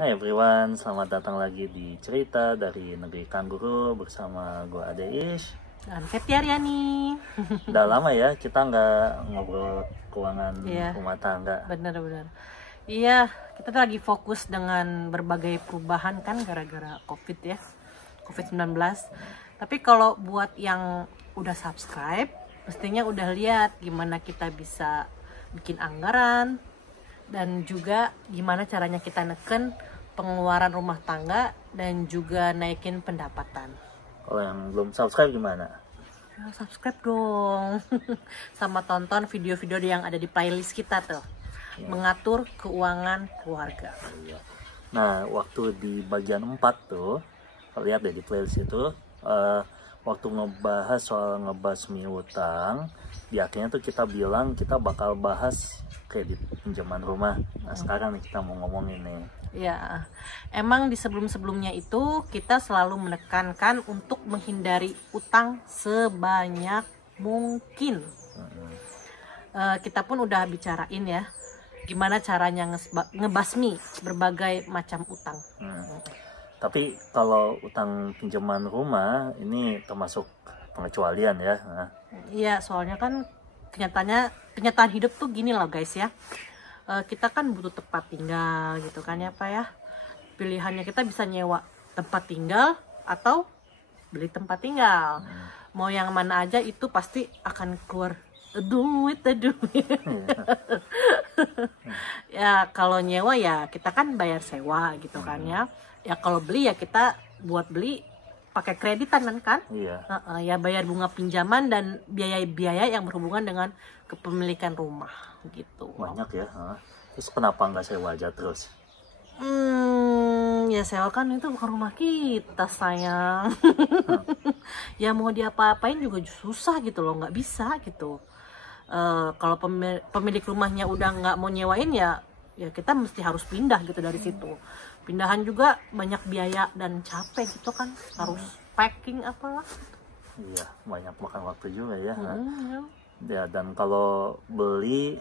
Hai everyone, selamat datang lagi di cerita dari negeri Kangguru bersama gue Ade Ish. Dan Fetty Aryani. Udah lama ya kita nggak ngobrol keuangan rumah tangga. Bener-bener. Iya, kita tuh lagi fokus dengan berbagai perubahan kan gara-gara COVID ya, COVID-19. Tapi kalau buat yang udah subscribe, pastinya udah lihat gimana kita bisa bikin anggaran dan juga gimana caranya kita neken pengeluaran rumah tangga dan juga naikin pendapatan. Kalau yang belum subscribe gimana? Ya, subscribe dong. Sama tonton video-video yang ada di playlist kita tuh. Mengatur keuangan keluarga. Nah, waktu di bagian 4 tuh, lihat deh di playlist itu, waktu ngebahas soal ngebasmi utang, di akhirnya tuh kita bilang kita bakal bahas kredit pinjaman rumah. Nah, sekarang nih kita mau ngomongin nih. Ya, emang di sebelum-sebelumnya itu kita selalu menekankan untuk menghindari utang sebanyak mungkin. Kita pun udah bicarain ya, gimana caranya ngebasmi berbagai macam utang. Tapi kalau utang pinjaman rumah ini termasuk pengecualian ya. Iya, soalnya kan kenyataan hidup tuh gini loh guys ya. Kita kan butuh tempat tinggal gitu kan ya Pak ya. Pilihannya kita bisa nyewa tempat tinggal atau beli tempat tinggal. Mau yang mana aja itu pasti akan keluar duit. Ya kalau nyewa ya kita kan bayar sewa gitu kan ya. Ya kalau beli ya kita buat beli pakai kreditan kan? Iya. Ya bayar bunga pinjaman dan biaya-biaya yang berhubungan dengan kepemilikan rumah gitu. Banyak ya. Terus kenapa nggak sewa aja terus? Ya sewa kan itu bukan rumah kita sayang. Ya mau diapa-apain juga susah gitu loh, nggak bisa gitu. Kalau pemilik rumahnya udah nggak mau nyewain ya kita mesti harus pindah gitu dari situ. Pindahan juga banyak biaya dan capek gitu kan, harus packing apalah. Iya, banyak makan waktu juga ya. Ya, dan kalau beli,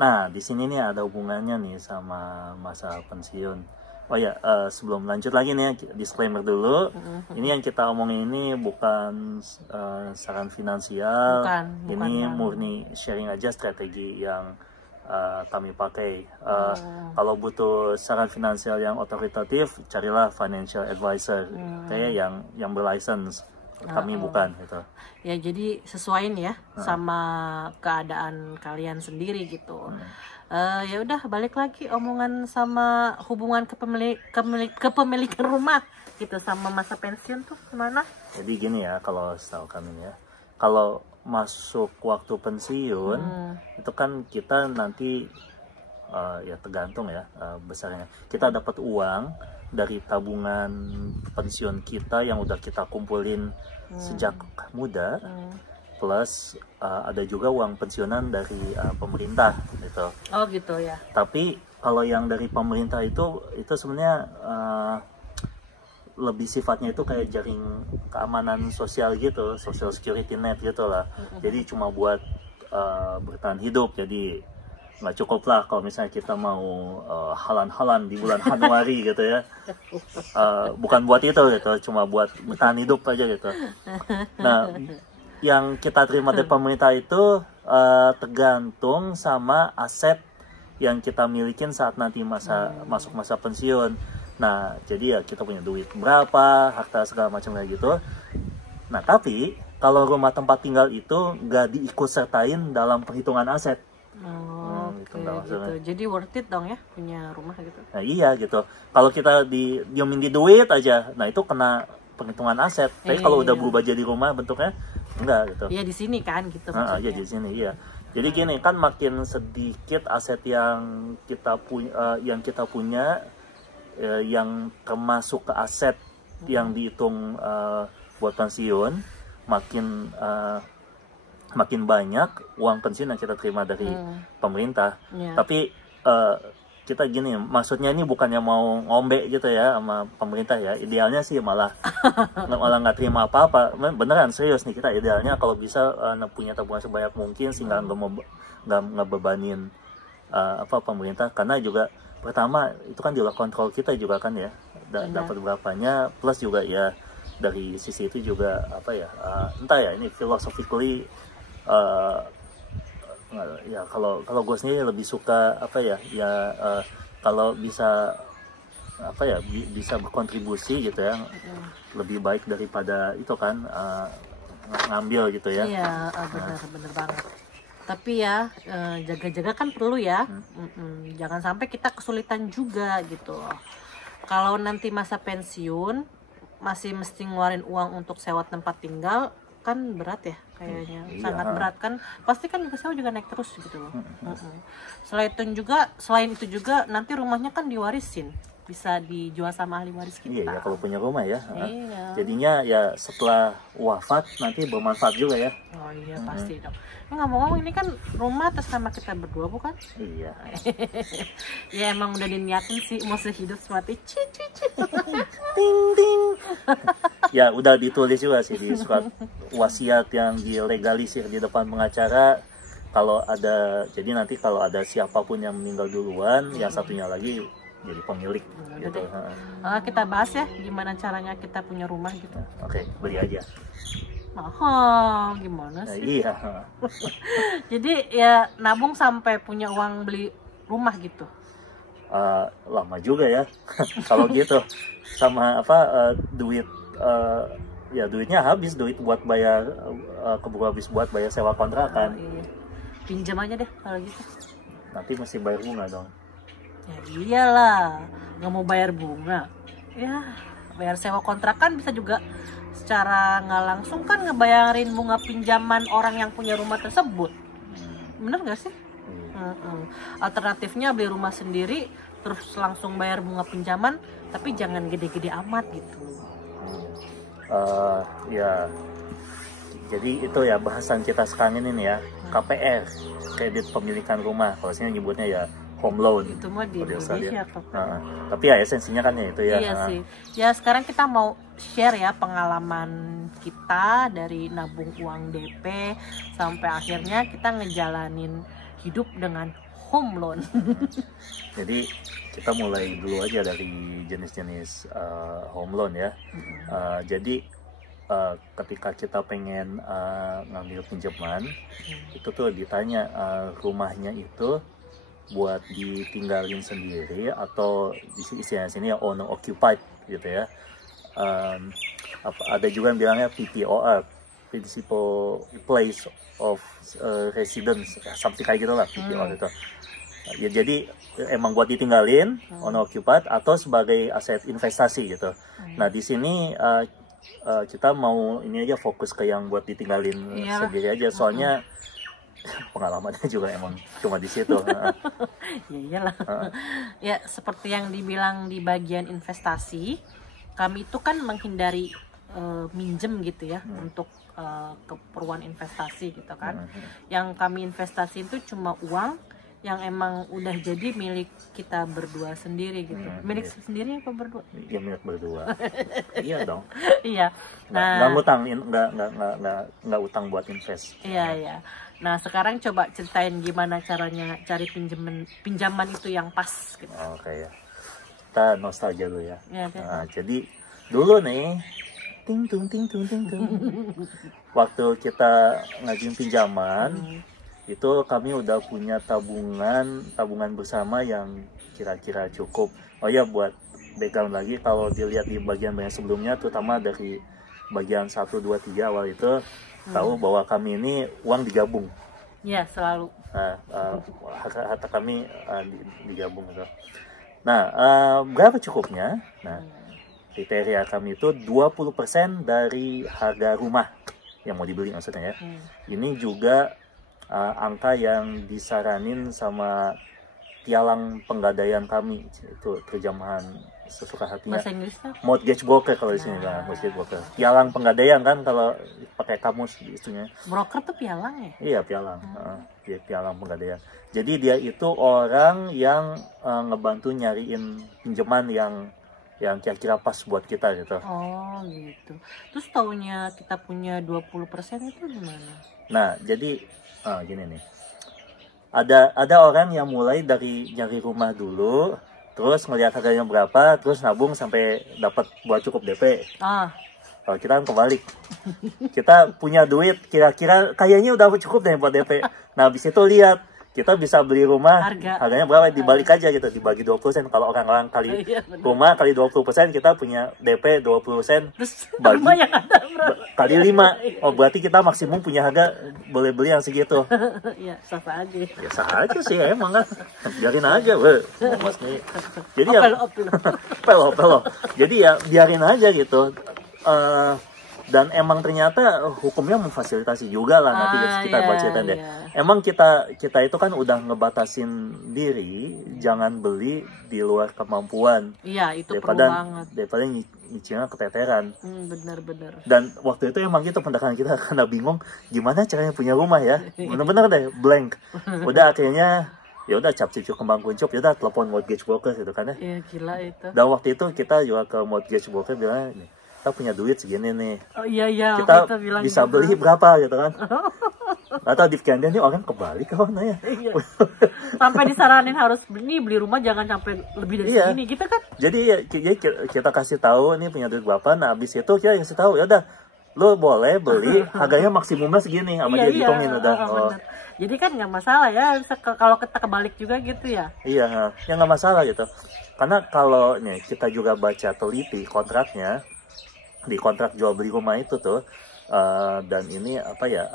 nah di sini nih ada hubungannya nih sama masa pensiun. Oh ya, sebelum lanjut lagi nih disclaimer dulu. Ini yang kita omongin ini bukan saran finansial. Ini murni sharing aja strategi yang kami pakai. Kalau butuh saran finansial yang otoritatif, carilah financial advisor kayak yang berlicense. Kami bukan gitu. Ya jadi sesuaiin ya sama keadaan kalian sendiri gitu. Ya udah balik lagi omongan sama hubungan kepemilikan rumah gitu sama masa pensiun tuh gimana? Jadi gini ya, kalau setahu kami ya, kalau masuk waktu pensiun itu kan kita nanti ya tergantung ya besarnya. Kita dapat uang dari tabungan pensiun kita yang udah kita kumpulin sejak muda, plus ada juga uang pensiunan dari pemerintah gitu. Oh gitu ya. Tapi kalau yang dari pemerintah itu sebenarnya lebih sifatnya itu kayak jaring keamanan sosial gitu, social security net gitu lah. Jadi cuma buat bertahan hidup. Jadi nggak cukup lah kalau misalnya kita mau halan-halan di bulan Januari gitu ya. Bukan buat itu gitu, cuma buat bertahan hidup aja gitu. Nah, yang kita terima dari pemerintah itu tergantung sama aset yang kita milikin saat nanti masuk masa pensiun. Nah, jadi ya kita punya duit berapa, harta segala macam kayak gitu. Nah, tapi kalau rumah tempat tinggal itu nggak diikut sertain dalam perhitungan aset. Gitu. Jadi worth it dong ya punya rumah gitu. Nah, iya gitu. Kalau kita diemin di duit aja, nah itu kena perhitungan aset. Tapi kalau udah berubah jadi rumah bentuknya enggak gitu. Iya di sini kan gitu. Iya di sini iya. Jadi gini kan makin sedikit aset yang kita punya yang termasuk ke aset yang dihitung buat pensiun, makin banyak uang pensiun yang kita terima dari pemerintah. Tapi kita gini, maksudnya ini bukannya mau ngombe gitu ya sama pemerintah ya. Idealnya sih malah nggak terima apa-apa. Beneran serius nih, kita idealnya kalau bisa punya tabungan sebanyak mungkin sehingga nggak ngebebanin pemerintah, karena juga pertama itu kan di luar kontrol kita juga kan ya, dapat berapanya, plus juga ya dari sisi itu juga apa ya, entah ya ini philosophically, ya kalau gue sendiri lebih suka apa ya, kalau bisa apa ya, bisa berkontribusi gitu ya, lebih baik daripada itu kan, ngambil gitu ya. Iya, bener banget. Tapi ya jaga-jaga kan perlu ya. Jangan sampai kita kesulitan juga gitu loh. Kalau nanti masa pensiun masih mesti ngeluarin uang untuk sewa tempat tinggal, kan berat ya kayaknya. Sangat berat kan. Pasti kan sewa juga naik terus gitu loh. Selain itu juga nanti rumahnya kan diwarisin, bisa dijual sama ahli waris kita. Iya ya, kalau punya rumah ya. Iya. Jadinya ya setelah wafat nanti bermanfaat juga ya. Oh iya pasti dong. Ngomong-ngomong ini kan rumah atas nama kita berdua bukan? Iya. Ya emang udah diniatin sih mau sehidup semati. Ting ting. Ya udah ditulis juga sih di surat wasiat yang dilegalisir di depan pengacara. Kalau ada, jadi nanti kalau ada siapapun yang meninggal duluan, yang satunya lagi jadi pemilik gitu. Kita bahas ya gimana caranya kita punya rumah gitu. Oke, beli aja. Mahal gimana sih? Iya. Jadi ya nabung sampai punya uang beli rumah gitu. Lama juga ya. Kalau gitu sama apa, duit, ya duitnya habis, duit buat bayar, keburu habis buat bayar sewa kontrakan. Iya. Pinjam aja deh kalau gitu. Nanti mesti bayar bunga dong. Ya iyalah, nggak mau bayar bunga. Ya, bayar sewa kontrakan bisa juga secara nggak langsung kan ngebayarin bunga pinjaman orang yang punya rumah tersebut. Bener nggak sih? Alternatifnya beli rumah sendiri terus langsung bayar bunga pinjaman, tapi jangan gede-gede amat gitu. Ya, jadi itu ya bahasan kita sekarang ini nih ya, KPR, kredit pemilikan rumah. Kalau sini nyebutnya ya home loan. Itu mah di Indonesia tapi ya esensinya kan ya itu ya. Iya sih. Ya sekarang kita mau share ya pengalaman kita dari nabung uang DP sampai akhirnya kita ngejalanin hidup dengan home loan. Jadi kita mulai dulu aja dari jenis-jenis home loan ya. Jadi ketika kita pengen ngambil pinjaman, itu tuh ditanya rumahnya itu buat ditinggalin sendiri atau istilahnya sini ya owner occupied gitu ya. Ada juga yang bilangnya PPOR, principal place of residence, something kayak gitu lah PPOR itu. Ya jadi emang buat ditinggalin owner occupied atau sebagai aset investasi gitu. Nah di sini kita mau ini aja fokus ke yang buat ditinggalin sendiri aja, soalnya pengalamannya juga emang cuma di situ. Ya iyalah. Ya seperti yang dibilang di bagian investasi, kami itu kan menghindari minjem gitu ya untuk keperluan investasi gitu kan. Yang kami investasi itu cuma uang yang emang udah jadi milik kita berdua sendiri gitu. Milik sendiri apa berdua? Ya milik berdua. Iya dong. Iya. Nah, nggak ngutang, nggak utang buat invest. Iya. Nah sekarang coba ceritain gimana caranya cari pinjaman itu yang pas gitu. Oke ya. Kita nostalgia dulu ya. Nah, jadi dulu nih, ting tung. Waktu kita ngajuin pinjaman, itu kami udah punya tabungan bersama yang kira-kira cukup. Oh ya, buat background lagi, kalau dilihat di bagian-bagian sebelumnya, terutama dari bagian 1, 2, 3 awal itu, tahu bahwa kami ini uang digabung. Ya, selalu. Harta kami digabung gitu. Nah, berapa cukupnya? Nah, kriteria kami itu 20% dari harga rumah yang mau dibeli maksudnya ya. Ini juga angka yang disaranin sama pialang penggadaian kami, itu terjemahan sesuka hatinya. Bahasa Inggrisnya? Mortgage broker kalau di sini kan, mortgage broker. Pialang penggadaian kan kalau pakai kamus isunya. Broker tuh pialang ya? Iya, pialang. Dia pialang penggadaian. Jadi dia itu orang yang ngebantu nyariin pinjaman yang kira-kira pas buat kita gitu. Oh gitu. Terus taunya kita punya 20% itu gimana? Nah, jadi gini nih. Ada orang yang mulai dari nyari rumah dulu, terus ngelihat harganya berapa, terus nabung sampai dapat buat cukup DP. Kalau kita kan kebalik, kita punya duit kira-kira kayaknya udah cukup deh buat DP. Nah habis itu lihat kita bisa beli rumah harganya berapa, dibalik aja gitu, dibagi 20%. Kalau orang-orang kali rumah kali 20%, kita punya DP 20%, bagi kali 5. Oh berarti kita maksimum punya harga boleh beli yang segitu. Ya sah aja. Ya sah aja sih emang kan, biarin aja Mas nih. Jadi ya pelo. Jadi ya biarin aja gitu. Dan emang ternyata hukumnya memfasilitasi juga lah, nanti kita ceritain deh. Emang kita itu kan udah ngebatasin diri jangan beli di luar kemampuan. Iya, itu perlu banget. Daripada nyicilnya keteteran. Bener. Dan waktu itu emang itu pendekatan kita karena bingung gimana caranya punya rumah ya. Bener-bener deh blank. Udah akhirnya ya udah cap-cicuk kembang kuncup, ya udah telepon mortgage broker gitu kan ya. Iya, gila itu. Dan waktu itu kita juga ke mortgage broker bilang, kita punya duit segini nih. Oh iya. Kita bisa beli berapa gitu kan. Atau di Candian nih orang kebalik kawan ya. Iya. Sampai disaranin harus beli rumah jangan sampai lebih dari segini gitu kan. Jadi ya, kita kasih tahu nih punya duit berapa. Nah habis itu kita kasih tahu ya udah lo boleh beli harganya maksimumnya segini sama dia hitungin udah. Jadi kan nggak masalah ya kalau kita kebalik juga gitu ya. Iya, ya nggak masalah gitu. Karena kalau nih kita juga baca teliti kontraknya, di kontrak jual beli rumah itu tuh dan ini apa ya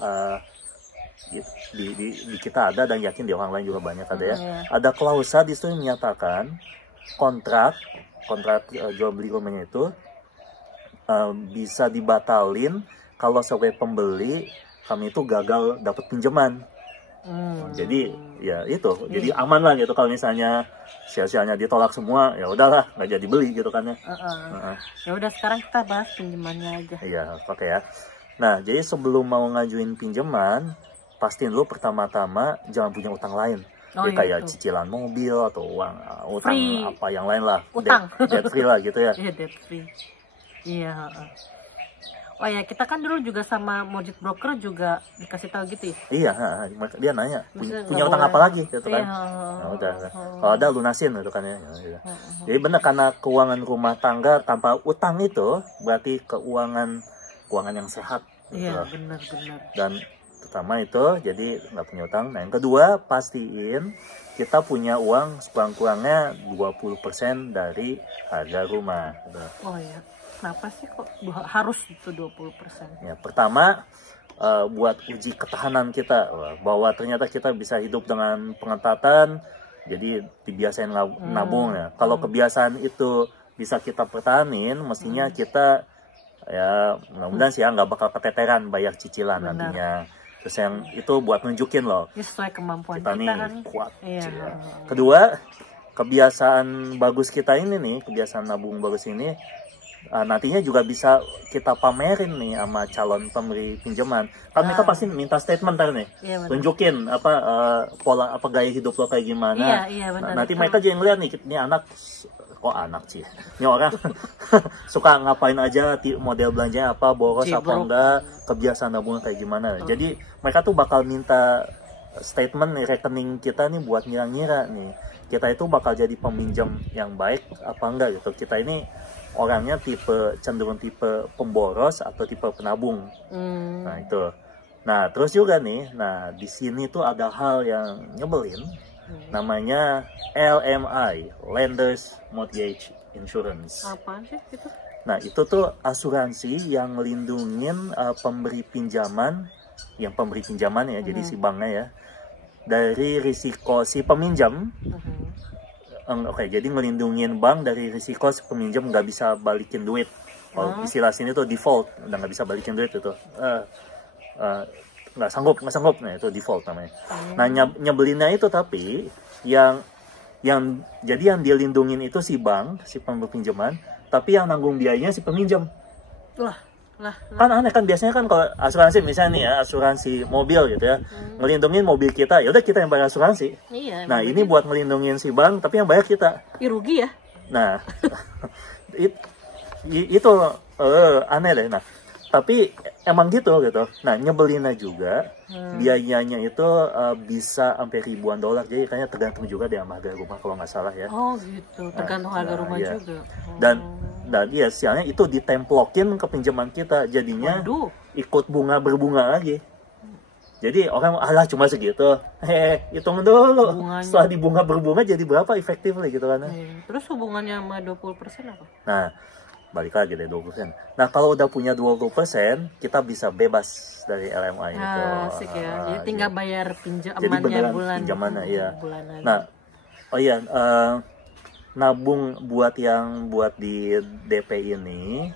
di kita ada dan yakin di orang lain juga banyak ada ya. Ada klausa di situ yang menyatakan kontrak jual beli rumahnya itu bisa dibatalin kalau sebagai pembeli kami itu gagal dapat pinjaman. Jadi ya itu, jadi aman lah gitu kalau misalnya sia-sianya ditolak semua, ya udahlah nggak jadi beli gitu kan ya. Ya udah sekarang kita bahas pinjamannya aja. Iya, oke ya. Nah, jadi sebelum mau ngajuin pinjaman, pastiin lu pertama-tama jangan punya utang lain. Kayak cicilan mobil atau utang free. Apa yang lain lah. Utang. Debt free lah gitu ya. Iya, debt free. Iya. Oh ya, kita kan dulu juga sama mortgage broker juga dikasih tahu gitu ya? Iya, dia nanya, punya utang apa lagi gitu kan. Nah, udah, kalau ada lunasin gitu kan ya. Jadi benar, karena keuangan rumah tangga tanpa utang itu berarti keuangan yang sehat. Iya, benar. Dan pertama itu, jadi nggak punya utang. Nah yang kedua, pastiin kita punya uang sekurang-kurangnya 20% dari harga rumah. Gitu. Oh ya. Kenapa sih kok harus itu 20%? Ya, pertama buat uji ketahanan kita bahwa ternyata kita bisa hidup dengan pengetatan, jadi dibiasain nabung ya. Kalau kebiasaan itu bisa kita pertahanin, mestinya kita ya mudah-mudahan sih ya nggak bakal keteteran bayar cicilan nantinya. Terus yang itu buat nunjukin loh sesuai kemampuan kita nih kan? kuat. Kedua, kebiasaan bagus kita ini nih, kebiasaan nabung bagus ini nantinya juga bisa kita pamerin nih sama calon pemberi pinjaman. Kan mereka pasti minta statement nih, tunjukin pola apa gaya hidup lo kayak gimana. Nanti mereka juga ngeliat nih, ini anak sih, ini orang suka ngapain aja, model belanjanya apa, boros apa enggak, kebiasaan nabung kayak gimana. Jadi mereka tuh bakal minta statement nih, rekening kita nih buat ngira-ngira nih, kita itu bakal jadi peminjam yang baik apa enggak gitu. Kita ini orangnya cenderung tipe pemboros atau tipe penabung. Nah itu. Nah terus juga nih, di sini tuh ada hal yang nyebelin, namanya LMI, Lenders Mortgage Insurance. Apaan sih itu? Nah itu tuh asuransi yang ngelindungin pemberi pinjaman ya, jadi si banknya ya, dari risiko si peminjam. Oke, jadi ngelindungin bank dari risiko si peminjam nggak bisa balikin duit. Kalau istilah sini tuh default, udah nggak bisa balikin duit itu. Nggak sanggup, nah itu default namanya. Nah nyebelinnya itu tapi yang jadi yang dia lindungin itu si bank, si pemberi pinjaman, tapi yang nanggung biayanya si peminjam. Kan aneh kan, biasanya kan kalau asuransi misalnya nih ya, asuransi mobil gitu ya, ngelindungin mobil kita, ya udah kita yang bayar asuransi. Iya, nah ini buat ngelindungin si bank tapi yang bayar kita. Rugi ya. Nah itu aneh deh. Nah tapi emang gitu. Nah, nyebelinnya juga biayanya itu bisa sampai ribuan dolar. Jadi kayaknya tergantung juga deh sama harga rumah kalau nggak salah ya. Oh gitu, tergantung harga rumah iya. juga. Dan iya, sialnya itu ditemplokin ke pinjaman kita, jadinya Waduh. ikut berbunga lagi. Jadi orang alah cuma segitu, hitung dulu. Bunganya. Setelah berbunga jadi berapa efektifnya gitu kan? Terus hubungannya sama 20% apa? Nah, balik lagi deh 20%. Nah, kalau udah punya 20%, kita bisa bebas dari LMA itu. Asik ya. Jadi tinggal bayar Jadi pinjamannya beneran bulan. pinjamannya, iya. Bulanan. Nah, oh iya, nabung buat di DP ini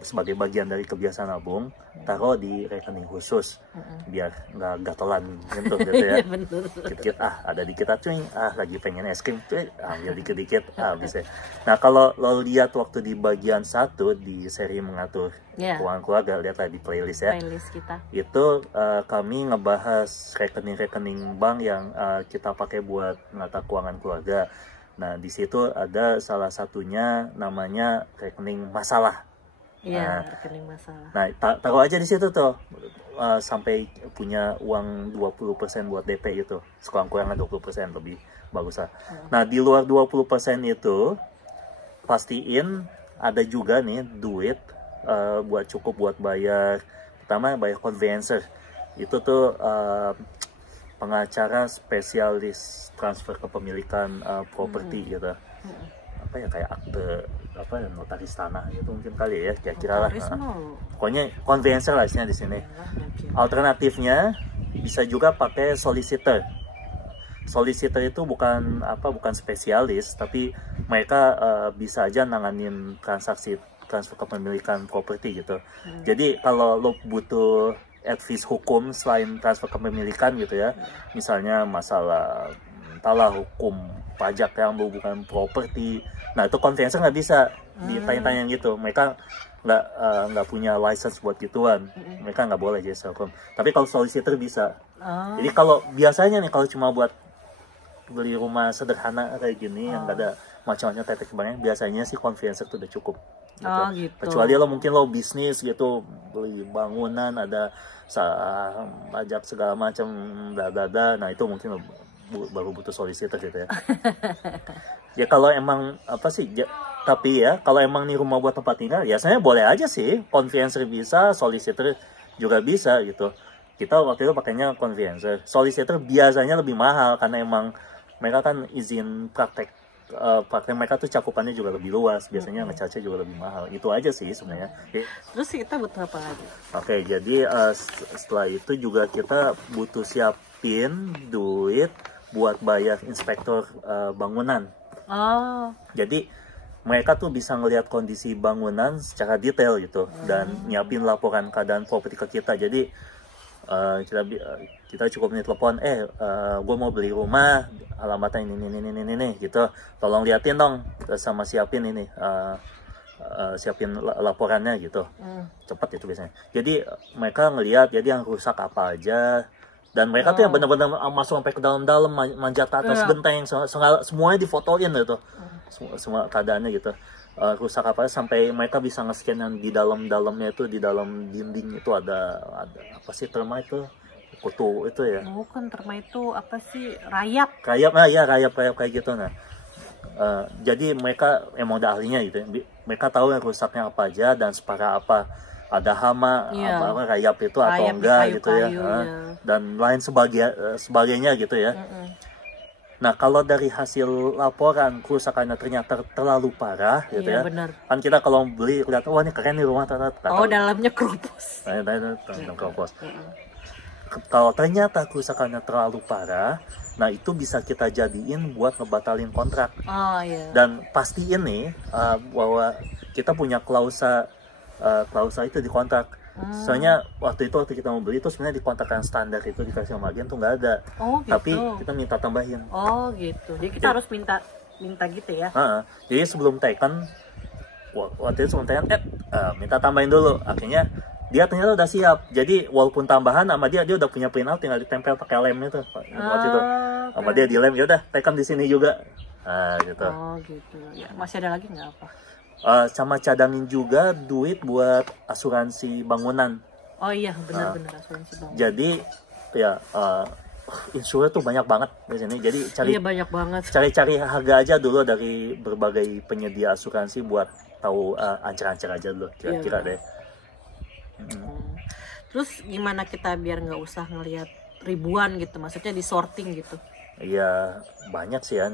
sebagai bagian dari kebiasaan nabung, taruh di rekening khusus biar nggak gatelan gitu ya. Iya, bener. Dikit ada dikit cuy, lagi pengen es krim cuy, ambil dikit bisa. Nah, kalau lo lihat waktu di bagian 1 di seri mengatur keuangan keluarga, lihatlah di playlist ya. Playlist kita. Itu kami ngebahas rekening-rekening bank yang kita pakai buat menata keuangan keluarga. Nah, di situ ada salah satunya namanya rekening masalah. Iya, rekening masalah. Nah, taruh aja di situ tuh sampai punya uang 20% buat DP itu. Sekurang-kurangnya 20% lebih bagus lah. Nah, di luar 20% itu pastiin ada juga nih duit cukup buat bayar, pertama bayar conveyancer. Itu tuh pengacara spesialis transfer kepemilikan properti gitu. Apa ya, kayak akte notaris tanah gitu mungkin kali ya, kira-kira lah. Pokoknya conveyancer lah di sini. Alternatifnya bisa juga pakai solicitor. Solicitor itu bukan spesialis, tapi mereka bisa aja nanganin transaksi transfer kepemilikan properti gitu. Jadi kalau lo butuh advice hukum selain transfer kepemilikan gitu ya, misalnya masalah entahlah hukum pajak yang bukan properti, nah itu conveyancer nggak bisa ditanya-tanya gitu. Mereka nggak punya license buat gituan, mereka nggak boleh jasa hukum. Tapi kalau solicitor bisa. Jadi kalau biasanya nih, kalau cuma buat beli rumah sederhana kayak gini yang nggak ada macam-macam tetek banyak, biasanya sih conveyancer itu udah cukup. Gitu. Kecuali mungkin lo bisnis gitu, beli bangunan, ada pajak segala macam, nah itu mungkin baru butuh solicitor gitu ya. Ya kalau emang tapi ya kalau emang nih rumah buat tempat tinggal, biasanya boleh aja sih, conveyancer bisa, solicitor juga bisa gitu. Kita waktu itu pakainya conveyancer. Solicitor biasanya lebih mahal karena emang mereka kan izin praktek mereka tuh cakupannya juga lebih luas, biasanya ngecasnya juga lebih mahal. Itu aja sih sebenarnya. Terus kita butuh apa lagi? Oke, jadi setelah itu juga kita butuh siapin duit buat bayar inspektor bangunan. Jadi mereka tuh bisa ngelihat kondisi bangunan secara detail gitu, dan nyiapin laporan keadaan properti ke kita. Jadi kita cukup nih telepon, gue mau beli rumah, alamatnya ini gitu, tolong liatin dong, sama siapin ini, siapin laporannya gitu. Cepat itu biasanya. Jadi mereka ngelihat jadi yang rusak apa aja, dan mereka tuh yang benar-benar masuk sampai ke dalam-dalam, manjat ke atas genteng, semuanya difotoin gitu, semua keadaannya gitu. Rusak apa sampai mereka bisa nge-scan yang di dalamnya itu, di dalam dinding itu ada apa sih terma itu, kutu itu ya. Bukan terma itu, apa sih, rayap. Rayap kayak gitu. Nah, jadi mereka emang udah ahlinya gitu ya. Mereka tahu yang rusaknya apa aja dan separah apa, ada hama, apa rayap itu atau enggak gitu ya. Dan lain sebagainya gitu ya. Nah, kalau dari hasil laporan kerusakannya ternyata terlalu parah gitu ya. Benar. Kan kita kalau beli lihat, wah ini keren nih rumah, dalamnya keropos. Keropos. Kalau ternyata kerusakannya terlalu parah, nah itu bisa kita jadiin buat ngebatalin kontrak. Dan pastiin nih bahwa kita punya klausa itu di kontrak. Soalnya waktu kita mau beli itu sebenarnya di kontrak yang standar itu dikasih sama agen tuh nggak ada. Gitu. Tapi kita minta tambahin. Gitu. Jadi kita harus minta gitu ya. Jadi sebelum taken, waktu itu minta tambahin dulu. Akhirnya dia ternyata udah siap. Jadi walaupun tambahan sama dia udah punya printout, tinggal ditempel pakai lem itu. Waktu itu sama dia di lem, ya udah taken di sini juga. Gitu. Gitu. Ya, masih ada lagi nggak apa? Sama cadangin juga duit buat asuransi bangunan. Oh iya, benar-benar asuransi bangunan. Jadi ya insurer tuh banyak banget di sini. Jadi Iya, banyak banget. cari harga aja dulu dari berbagai penyedia asuransi buat tahu ancer-ancer aja dulu kira-kira deh. Terus gimana kita biar nggak usah ngelihat ribuan gitu, maksudnya di sorting gitu? Iya banyak sih ya.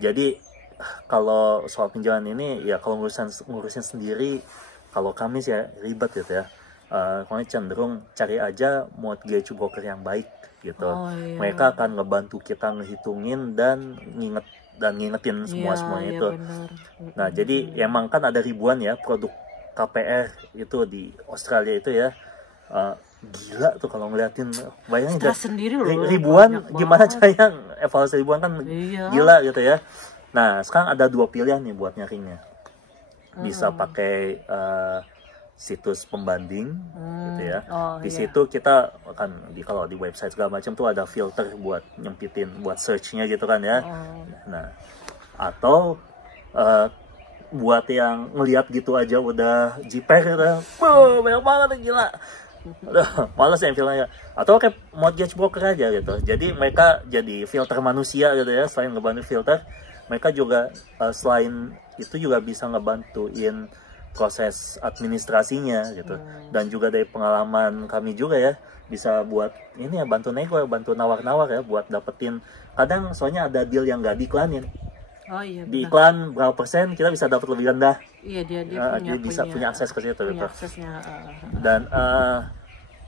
Jadi kalau soal pinjaman ini ya kalau ngurusin sendiri, kalau kami sih ya ribet gitu ya. Kami cenderung cari aja mortgage broker yang baik gitu. Oh, iya. Mereka akan ngebantu kita ngehitungin dan ngingetin semuanya Iya, itu. benar. Nah jadi emang kan ada ribuan ya produk KPR itu di Australia itu ya. Gila tuh kalau ngeliatin, bayangin Stres sendiri loh, ribuan, banyak gimana banget. caranya evaluasi ribuan kan Iya. gila gitu ya. Nah sekarang ada 2 pilihan nih buat nyarinya. Bisa pakai situs pembanding gitu ya. Di situ kita akan kalau di website segala macam tuh ada filter buat nyempitin, buat searchnya gitu kan ya. Nah atau buat yang ngelihat gitu aja udah jiper gitu, banyak banget gila. Udah males yang filternya. Atau kayak mortgage broker aja gitu. Jadi mereka jadi filter manusia gitu ya. Selain ngebantu filter, mereka juga selain itu juga bisa ngebantuin proses administrasinya gitu. Dan juga dari pengalaman kami juga ya, bisa buat ini ya, bantu nego, bantu nawar-nawar ya, buat dapetin. Kadang soalnya ada deal yang nggak diiklanin. Oh iya, Di benar. iklan berapa persen kita bisa dapat lebih rendah. Iya, dia punya akses ke situ punya gitu. aksesnya.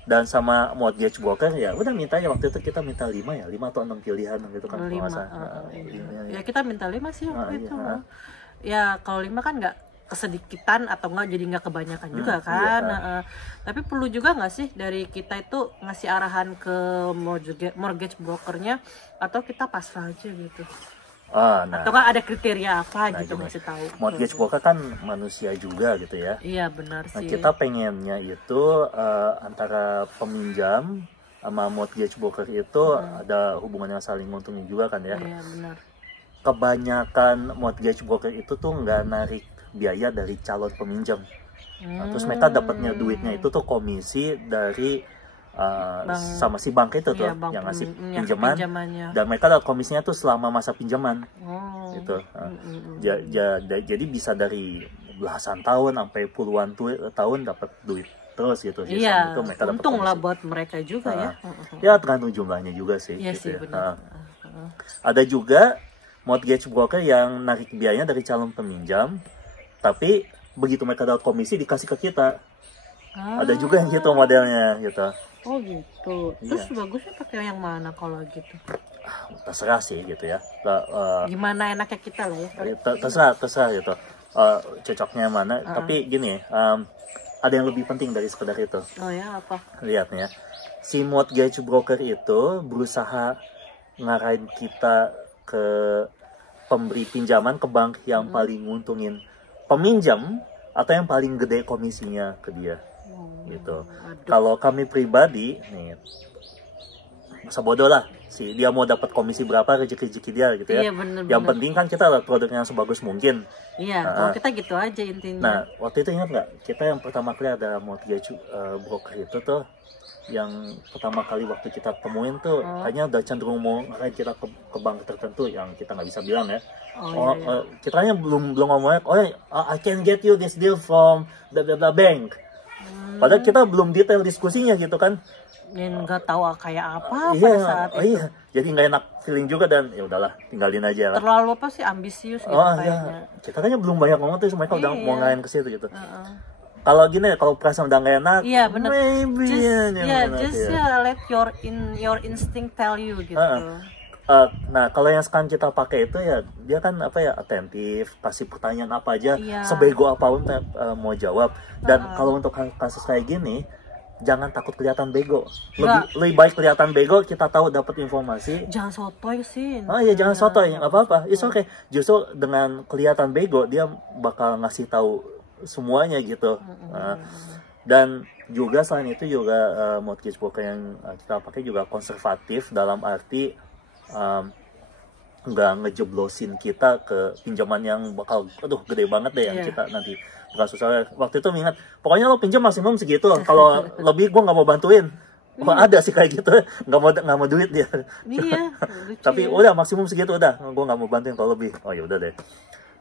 Dan sama mortgage broker ya udah minta ya, waktu itu kita minta 5 atau 6 pilihan gitu kan. 5. Ya kita minta 5 sih waktu itu. Ya kalau 5 kan nggak kesedikitan atau nggak jadi nggak kebanyakan juga kan. Tapi perlu juga nggak sih dari kita itu ngasih arahan ke mortgage brokernya, atau kita pasrah aja gitu? Nah, atau kan ada kriteria apa gitu, gini, ngasih tahu. mortgage broker kan manusia juga gitu ya. Iya benar sih. Nah kita pengennya itu antara peminjam sama mortgage broker itu ada hubungan yang saling nguntungin juga kan ya. Iya benar. Kebanyakan mortgage broker itu tuh nggak narik biaya dari calon peminjam. Nah, terus mereka dapatnya duitnya itu tuh komisi dari sama si bank itu tuh, yang ngasih pinjaman, dan mereka dapat komisinya tuh selama masa pinjaman gitu. Jadi bisa dari belasan tahun sampai puluhan tahun dapat duit terus gitu. Iya, itu mereka untung lah buat mereka juga ya. Ya tergantung jumlahnya juga sih. Iya gitu sih, benar. Ada juga mortgage broker yang narik biayanya dari calon peminjam, tapi begitu mereka dapat komisi dikasih ke kita. Ada juga yang gitu modelnya gitu. Oh gitu. Terus bagusnya pakai yang mana kalau gitu? Terserah sih gitu ya. Gimana enaknya kita lah ya. Terserah gitu. Cocoknya mana. Tapi gini, ada yang lebih penting dari sekedar itu. Oh ya, apa? Lihat nih ya. Si mortgage broker itu berusaha ngarahin kita ke pemberi pinjaman, ke bank yang paling nguntungin peminjam atau yang paling gede komisinya ke dia. Gitu. Kalau kami pribadi nih, masa bodoh lah sih dia mau dapat komisi berapa, rezeki dia gitu ya. Iya, bener, yang penting kan kita lihat produknya yang sebagus mungkin. Iya, kalau kita gitu aja intinya. Nah waktu itu ingat nggak, kita yang pertama kali ada mortgage broker itu tuh, yang pertama kali waktu kita temuin tuh kayaknya udah cenderung mau ngarahin kita ke bank tertentu yang kita nggak bisa bilang ya. Kita hanya belum ngomongnya, I can get you this deal from the bank. Padahal kita belum detail diskusinya gitu kan. Dan nggak tahu kayak apa pada saat itu. Iya, jadi nggak enak feeling juga, dan ya udahlah tinggalin aja lah. Terlalu apa sih, ambisius gitu kayaknya. Kita kan belum banyak ngomong tuh, mereka udah mau ngarahin ke situ gitu. Kalau gini, kalau perasaan udah nggak enak, iya benar. Maybe Just let your instinct tell you gitu. Nah kalau yang sekarang kita pakai itu ya, dia kan atentif, kasih pertanyaan apa aja, sebego apapun mau jawab. Dan kalau untuk kasus kayak gini, jangan takut kelihatan bego. Lebih baik kelihatan bego, kita tahu dapat informasi. Jangan sotoy sih. Iya jangan sotoy, nggak apa-apa. It's okay. Justru dengan kelihatan bego, dia bakal ngasih tahu semuanya gitu. Dan juga selain itu juga mortgage broker yang kita pakai juga konservatif, dalam arti nggak ngejeblosin kita ke pinjaman yang bakal aduh gede banget deh yang kita nanti bakal susah. Waktu itu ingat pokoknya lo pinjam maksimum segitu, kalau lebih gue nggak mau bantuin. Oh, ada sih kayak gitu, nggak mau duit dia. Iya. Tapi udah maksimum segitu udah, gue nggak mau bantuin kalau lebih. Oh ya udah deh.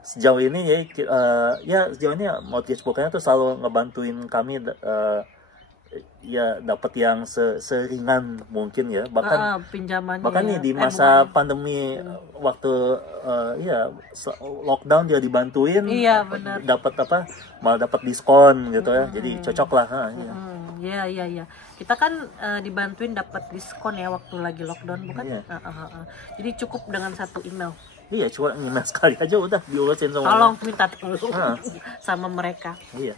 Sejauh ini ya sejauh ini mortgage brokernya tuh selalu ngebantuin kami ya dapat yang seringan mungkin ya, bahkan pinjamannya bahkan nih di masa pandemi waktu ya lockdown dia dibantuin, iya benar, dapat apa malah dapat diskon gitu ya, jadi cocok lah. Iya. Kita kan dibantuin dapat diskon ya waktu lagi lockdown, bukan? Iya. Jadi cukup dengan satu email. Iya, cuma email sekali aja udah diurusin semua. Tolong minta tolong sama mereka. Iya.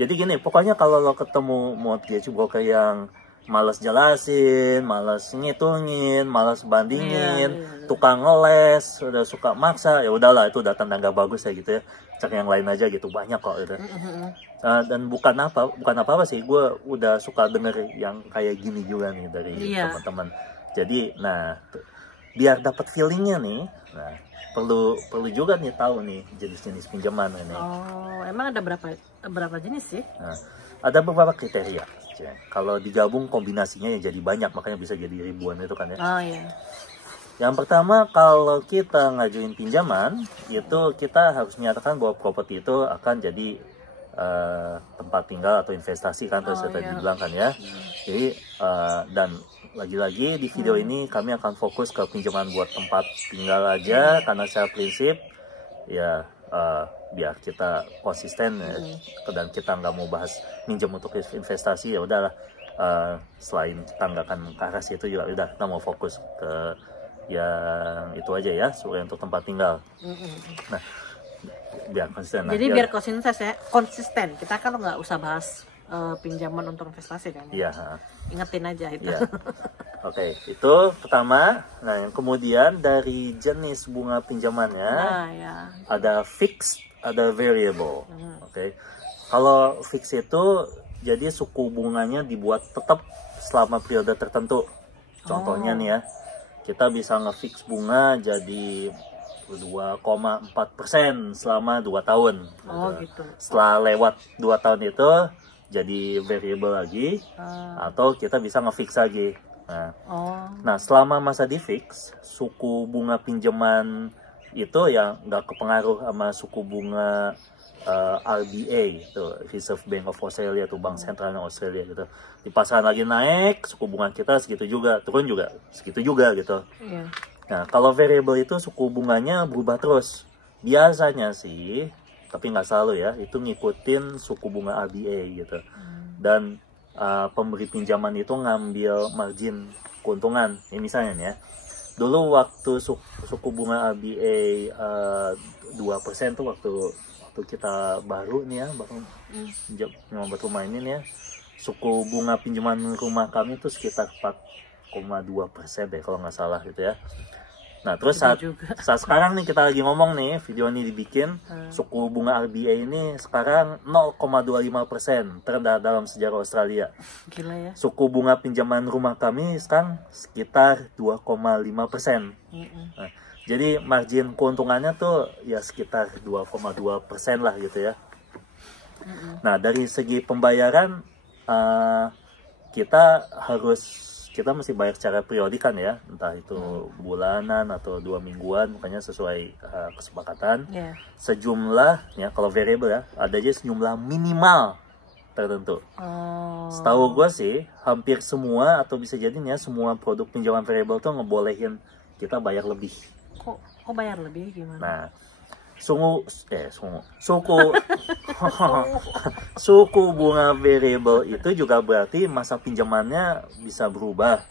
Jadi gini, pokoknya kalau lo ketemu mortgage broker yang malas jelasin, malas ngitungin, malas bandingin, tukang ngeles, udah suka maksa, ya udahlah itu udah tanda nggak bagus ya gitu ya. Cari yang lain aja gitu, banyak kok gitu. Dan bukan apa sih, gue udah suka denger yang kayak gini juga nih dari teman-teman. Jadi, nah biar dapat feelingnya nih, nah perlu juga nih tahu nih jenis-jenis pinjaman ini. Oh, emang ada berapa jenis sih? Nah, ada beberapa kriteria. Kalau digabung kombinasinya ya jadi banyak, makanya bisa jadi ribuan itu kan ya. Oh iya. Yang pertama, kalau kita ngajuin pinjaman, itu kita harus menyatakan bahwa properti itu akan jadi tempat tinggal atau investasi kan, terus tadi bilang kan ya. Jadi dan lagi-lagi di video ini kami akan fokus ke pinjaman buat tempat tinggal aja, karena secara prinsip ya biar kita konsisten ya, dan kita nggak mau bahas minjem untuk investasi, ya udahlah. Selain kita nggak akan ke arah situ juga, udah kita mau fokus ke yang itu aja ya, untuk tempat tinggal. Nah, biar konsisten. Jadi biar konsisten, kita kan nggak usah bahas pinjaman untuk investasi kan? Iya. Ingetin aja itu. Ya. Oke, itu pertama. Nah, yang kemudian dari jenis bunga pinjamannya ada fixed, ada variable. Oke. Kalau fixed itu jadi suku bunganya dibuat tetap selama periode tertentu. Contohnya nih ya, kita bisa ngefix bunga jadi 2,4% selama 2 tahun. Gitu. Setelah lewat 2 tahun itu jadi variable lagi, atau kita bisa ngefix lagi. Nah, selama masa di fix, suku bunga pinjaman itu yang nggak kepengaruh sama suku bunga RBA, itu Reserve Bank of Australia, tuh Bank Sentralnya Australia gitu. Di pasaran lagi naik, suku bunga kita segitu juga, turun juga segitu juga gitu. Nah, kalau variable itu suku bunganya berubah terus. Biasanya sih, tapi nggak selalu ya, itu ngikutin suku bunga RBA gitu. Dan pemberi pinjaman itu ngambil margin keuntungan. Ini misalnya nih ya, dulu waktu suku bunga RBA 2% tuh waktu kita baru nih ya, baru pinjam buat rumah ini nih ya, suku bunga pinjaman rumah kami tuh sekitar 4,2% deh kalau nggak salah gitu ya. Nah, terus saat sekarang nih kita lagi ngomong nih, video ini dibikin, suku bunga RBA ini sekarang 0,25%, terendah dalam sejarah Australia. Gila ya. Suku bunga pinjaman rumah kami sekarang sekitar 2,5%. Nah, jadi margin keuntungannya tuh ya sekitar 2,2% lah gitu ya. Nah, dari segi pembayaran kita mesti bayar secara periodik kan ya, entah itu bulanan atau 2 mingguan, makanya sesuai kesepakatan. Sejumlah ya, kalau variable ya, ada aja sejumlah minimal tertentu. Setahu gue sih hampir semua, atau bisa jadi ya semua produk pinjaman variable tuh ngebolehin kita bayar lebih. Kok bayar lebih gimana? Nah, suku bunga variable itu juga berarti masa pinjamannya bisa berubah.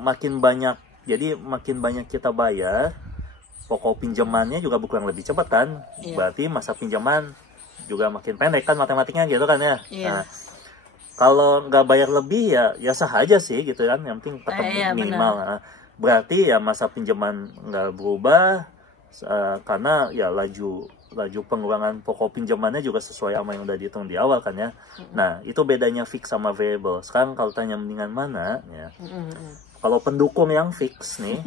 Makin banyak kita bayar, pokok pinjamannya juga berkurang lebih cepat kan. Berarti masa pinjaman juga makin pendek kan, matematiknya gitu kan ya. Nah, kalau nggak bayar lebih ya sah aja sih gitu kan, yang penting tetap minimal. Nah, berarti ya masa pinjaman nggak berubah, karena ya laju pengurangan pokok pinjamannya juga sesuai sama yang udah dihitung di awal kan ya. Nah, itu bedanya fix sama variable. Sekarang kalau tanya mendingan mana ya, kalau pendukung yang fix nih,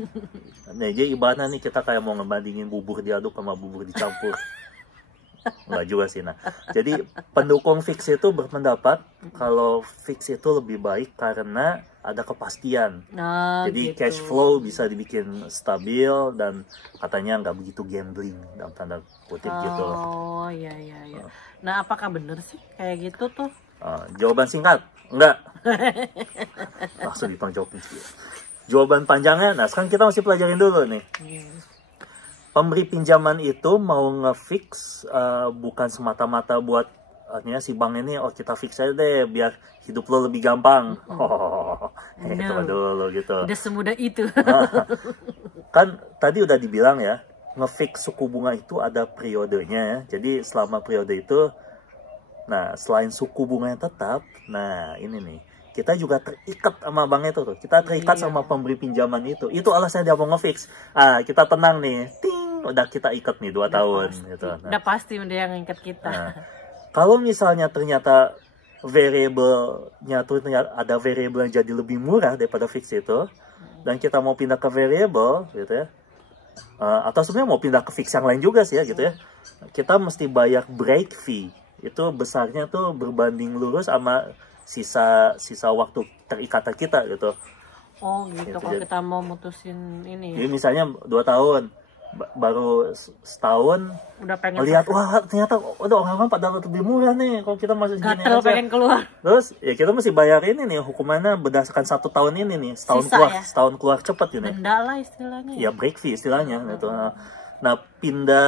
nah, jadi ibaratnya nih kita kayak mau ngebandingin bubur diaduk sama bubur dicampur. Enggak juga sih. Nah, jadi pendukung fix itu berpendapat kalau fix itu lebih baik karena ada kepastian. Nah, Jadi gitu. cash flow bisa dibikin stabil dan katanya nggak begitu gambling dalam tanda kutip gitu. Oh, iya iya iya. Nah, apakah bener sih kayak gitu tuh? Jawaban singkat, enggak. Langsung ditonjokin sih. Jawaban panjangnya, nah sekarang kita masih pelajarin dulu nih. Pemberi pinjaman itu mau ngefix bukan semata-mata buat si bank ini, oh kita fix aja deh biar hidup lo lebih gampang. Itu dulu gitu. Udah semudah itu. Kan tadi udah dibilang ya, ngefix suku bunga itu ada periodenya ya. Jadi selama periode itu, nah selain suku bunga yang tetap, nah ini nih, kita juga terikat sama bank itu tuh. Kita terikat sama pemberi pinjaman itu. Itu alasannya dia mau ngefix. Kita tenang nih. Ting, udah kita ikat nih 2 tahun gitu. Nah, udah pasti dia yang ngikat kita. Nah, kalau misalnya ternyata variabelnya tuh ada variabel yang jadi lebih murah daripada fix itu, dan kita mau pindah ke variabel gitu ya. Atau sebenarnya mau pindah ke fix yang lain juga sih ya gitu ya. Kita mesti bayar break fee. Itu besarnya tuh berbanding lurus sama sisa waktu terikatan kita gitu. Oh gitu, kalau kita mau mutusin ini ya. Jadi misalnya 2 tahun, baru setahun udah pengen lihat, wah ternyata udah orang-orang pada lebih murah nih kalau kita masih gini gatel aja. pengen keluar. Terus ya kita mesti bayar ini nih, hukumannya berdasarkan 1 tahun ini nih, setahun keluar cepat ini. Denda lah istilahnya. Ya break fee istilahnya gitu. Nah pindah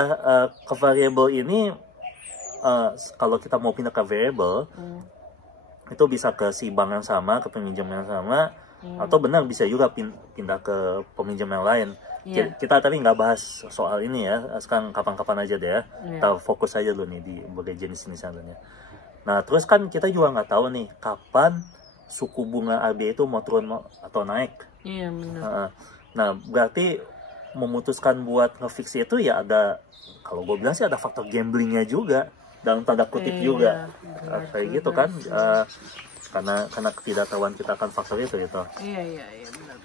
ke variabel ini, kalau kita mau pindah ke variabel, itu bisa ke si bank yang sama, ke peminjam yang sama, atau benar bisa juga pindah ke peminjam yang lain. Kita tadi nggak bahas soal ini ya, sekarang kapan-kapan aja deh ya. Kita fokus aja dulu nih di berbagai jenis misalnya. Nah terus kan kita juga nggak tahu nih kapan suku bunga RBI itu mau turun atau naik. Iya benar. Nah berarti memutuskan buat ngefix itu ya ada, kalau gue bilang sih ada faktor gamblingnya juga, dalam tanda kutip juga. Kayak gitu kan, karena ketidaktahuan kita akan faktor itu gitu. Iya benar.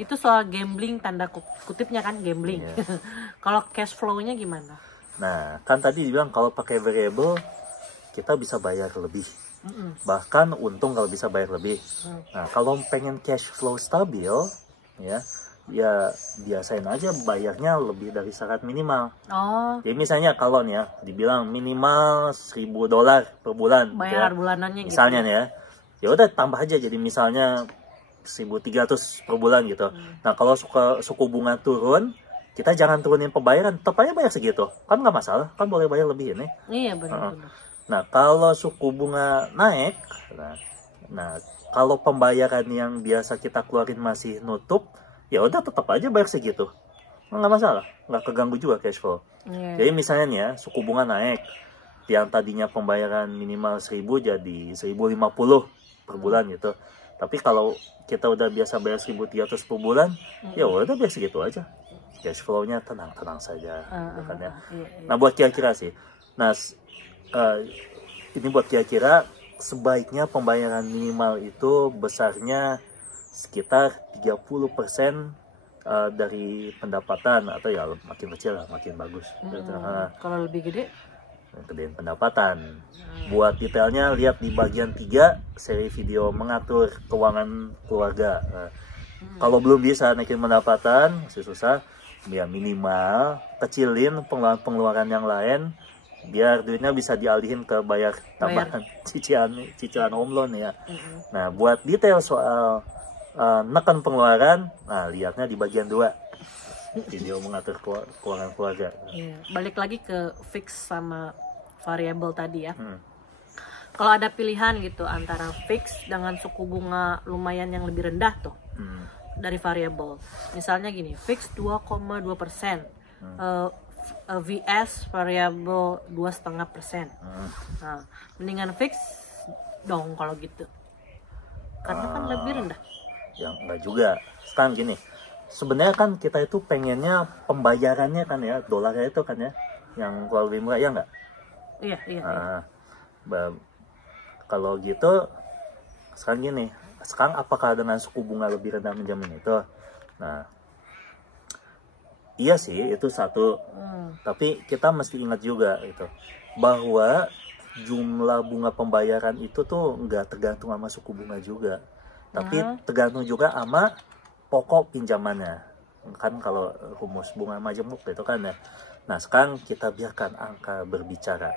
Itu soal gambling, tanda kutipnya kan gambling. Kalau cash flow-nya gimana? Nah kan tadi dibilang kalau pakai variable kita bisa bayar lebih, bahkan untung kalau bisa bayar lebih. Nah kalau pengen cash flow stabil ya biasain aja bayarnya lebih dari syarat minimal. Jadi misalnya kalau nih ya dibilang minimal $1.000 per bulan bayar ya, bulanannya misalnya gitu. nih ya udah tambah aja jadi misalnya 1.300 per bulan gitu. Nah kalau suku bunga turun, kita jangan turunin pembayaran, tetap aja bayar segitu kan, nggak masalah kan, boleh bayar lebih ini. Iya benar. Nah kalau suku bunga naik, nah kalau pembayaran yang biasa kita keluarin masih nutup, ya udah tetap aja bayar segitu, nggak masalah, nggak keganggu juga cash flow. Jadi misalnya nih ya, suku bunga naik, yang tadinya pembayaran minimal 1.000 jadi 1.050 per bulan gitu. Tapi kalau kita udah biasa bayar 1.300 per bulan, ya udah bayar segitu aja, cash flow-nya tenang-tenang saja, kan ya. Nah buat kira-kira sih, nah ini buat kira-kira sebaiknya pembayaran minimal itu besarnya sekitar 30% dari pendapatan, atau ya makin kecil lah makin bagus. Kalau lebih gede? Gedein pendapatan. Buat detailnya lihat di bagian 3 seri video mengatur keuangan keluarga. Kalau belum bisa naikin pendapatan, masih susah, ya minimal kecilin pengeluaran yang lain biar duitnya bisa dialihin ke bayar tambahan cicilan home loan ya. Nah buat detail soal nekan pengeluaran, nah lihatnya di bagian 2 video mengatur keuangan keluarga. Balik lagi ke fix sama variabel tadi ya. Kalau ada pilihan gitu antara fix dengan suku bunga lumayan yang lebih rendah tuh dari variabel, misalnya gini, fix 2,2%, VS variabel 2,5%. Nah, mendingan fix dong kalau gitu, karena kan lebih rendah. Ya enggak juga. Sekarang gini, sebenarnya kan kita itu pengennya pembayarannya kan ya, dolarnya itu kan ya, yang lebih murah, ya enggak? Iya. Kalau gitu, sekarang gini, sekarang apakah dengan suku bunga lebih rendah menjamin itu? Nah, iya sih, itu satu. Tapi kita mesti ingat juga itu bahwa jumlah bunga pembayaran itu tuh nggak tergantung sama suku bunga juga, tapi tergantung juga sama pokok pinjamannya. Kan kalau rumus bunga majemuk itu kan ya. Nah, sekarang kita biarkan angka berbicara.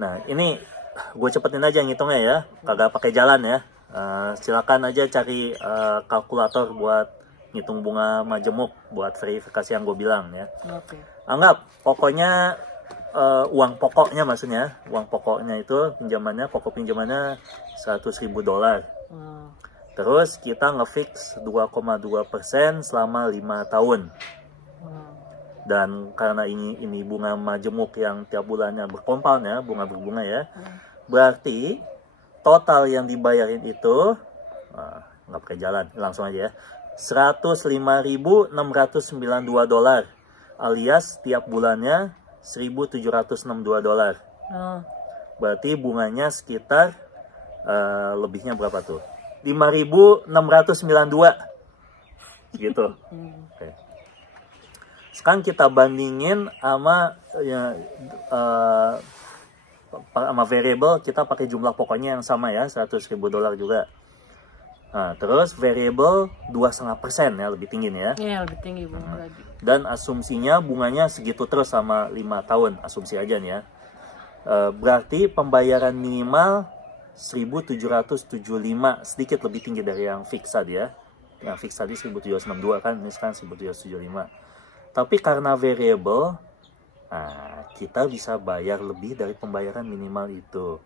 Nah, ini gue cepetin aja ngitungnya ya, kagak pakai jalan ya. Silakan aja cari kalkulator buat ngitung bunga majemuk buat verifikasi yang gue bilang ya. Anggap pokoknya uang pokoknya, maksudnya uang pokoknya itu pinjamannya, pokok pinjamannya $100.000. Terus kita ngefix 2,2% selama 5 tahun. Dan karena ini bunga majemuk yang tiap bulannya berkompon ya, bunga berbunga ya, berarti total yang dibayarin itu nggak pakai jalan, langsung aja ya, $105.692, alias tiap bulannya $1.762. Berarti bunganya sekitar lebihnya berapa tuh? 5.692 gitu. Oke. Sekarang kita bandingin sama sama variable, kita pakai jumlah pokoknya yang sama ya, $100.000 juga. Nah, terus variable 2,5% ya, lebih tinggi nih ya. Iya, lebih tinggi bunga lagi. Dan asumsinya bunganya segitu terus sama 5 tahun, asumsi aja nih ya. Berarti pembayaran minimal 1.775, sedikit lebih tinggi dari yang fix tadi ya. Yang fix tadi 1.762 kan, ini sekarang 1.775. Tapi karena variable, kita bisa bayar lebih dari pembayaran minimal itu.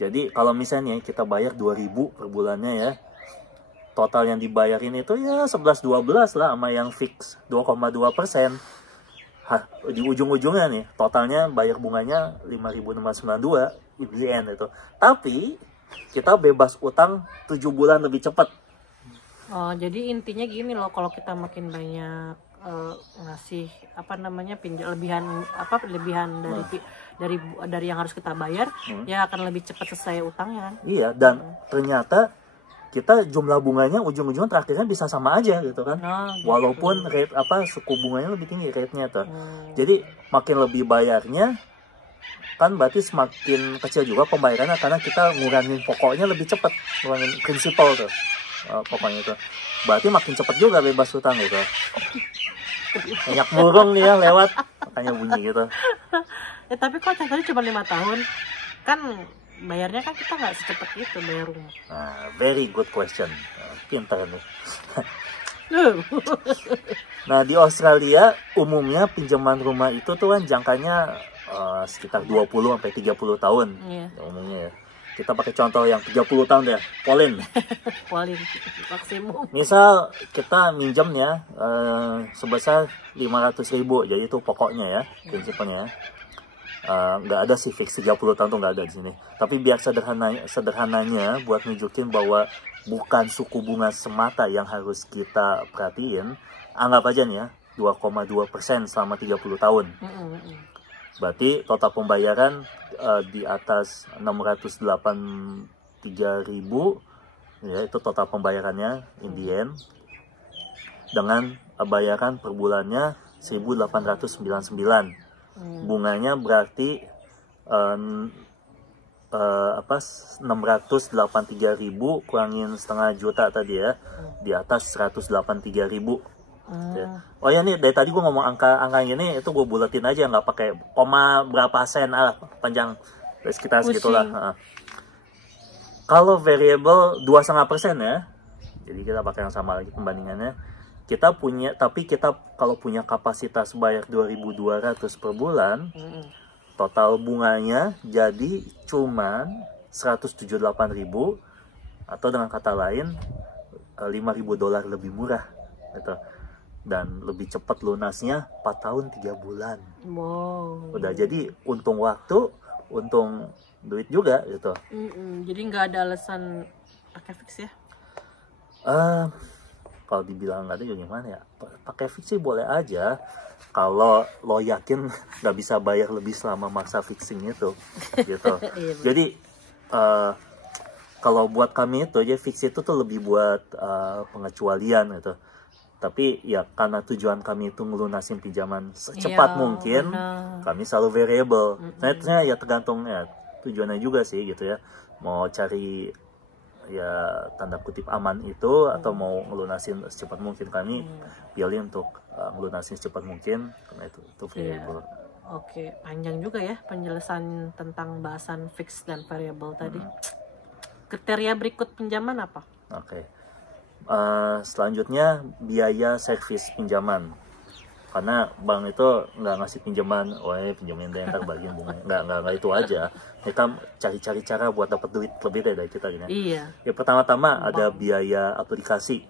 Jadi kalau misalnya kita bayar 2.000 per bulannya ya, total yang dibayarin itu ya 11-12 lah sama yang fix 2,2%. Di ujung-ujungnya nih, totalnya bayar bunganya 5.692 in the end itu. Tapi kita bebas utang 7 bulan lebih cepat. Oh, jadi intinya gini loh, kalau kita makin banyak ngasih lebihan dari yang harus kita bayar, ya akan lebih cepat selesai utangnya kan. Iya, dan ternyata kita jumlah bunganya ujung-ujungnya terakhirnya bisa sama aja gitu kan. Gitu. Walaupun rate suku bunganya lebih tinggi rate-nya tuh. Jadi makin lebih bayarnya kan berarti semakin kecil juga pembayarannya, karena kita ngurangin pokoknya lebih cepat, ngurangin prinsipal tuh. Pokoknya itu berarti makin cepat juga bebas utang gitu. Banyak burung nih ya lewat, makanya bunyi gitu. Tapi kok contohnya cuma 5 tahun kan, bayarnya kan kita nggak secepat itu bayar rumah. Very good question, pintar nih. Nah, di Australia umumnya pinjaman rumah itu tuh kan jangkanya sekitar 20-30 tahun. Umumnya ya. Kita pakai contoh yang 30 tahun deh, Pauline. Pauline, maksimum. Misal kita minjem ya sebesar 500.000, jadi itu pokoknya ya, prinsipnya. Nggak ada sih fix 30 tahun tuh nggak ada di sini. Tapi biar sederhananya buat nunjukin bahwa bukan suku bunga semata yang harus kita perhatiin, anggap aja nih ya 2,2% selama 30 tahun. Berarti total pembayaran di atas 683.000 ya, itu total pembayarannya in the end, dengan bayaran per bulannya 1.899. Bunganya berarti 683.000 kurangin setengah juta tadi ya, di atas 183.000. Oh ya, nih dari tadi gue ngomong angka ini, itu gue buletin aja, nggak pakai koma berapa sen, panjang sekitar segitulah. Kalau variable 2,5% ya, jadi kita pakai yang sama lagi pembandingannya. Tapi kita kalau punya kapasitas bayar 2.200 per bulan, total bunganya jadi cuman 178.000, atau dengan kata lain $5.000 lebih murah gitu. Dan lebih cepat lunasnya 4 tahun 3 bulan. Wow. Udah jadi untung waktu, untung duit juga gitu. Jadi nggak ada alasan pakai fix ya? kalau dibilang nggak ada ya gimana ya, pakai fix sih boleh aja kalau lo yakin nggak bisa bayar lebih selama masa fixing itu gitu. Jadi kalau buat kami itu aja fix itu tuh lebih buat pengecualian gitu. Tapi ya karena tujuan kami itu ngelunasin pinjaman secepat mungkin, kami selalu variable. Ternyata ya tergantung ya tujuannya juga sih gitu ya. Mau cari ya tanda kutip aman itu atau mau ngelunasin secepat mungkin, kami pilih untuk ngelunasin secepat mungkin karena itu variable. Oke, panjang juga ya penjelasan tentang bahasan fix dan variable tadi. Kriteria berikut pinjaman apa? Oke. Selanjutnya biaya servis pinjaman. Karena bank itu nggak ngasih pinjaman, pinjamin deh ntar bagian bunganya, nggak itu aja. Kita cari-cari cara buat dapat duit lebih dari kita gitu. Iya. Ya pertama-tama ada biaya aplikasi.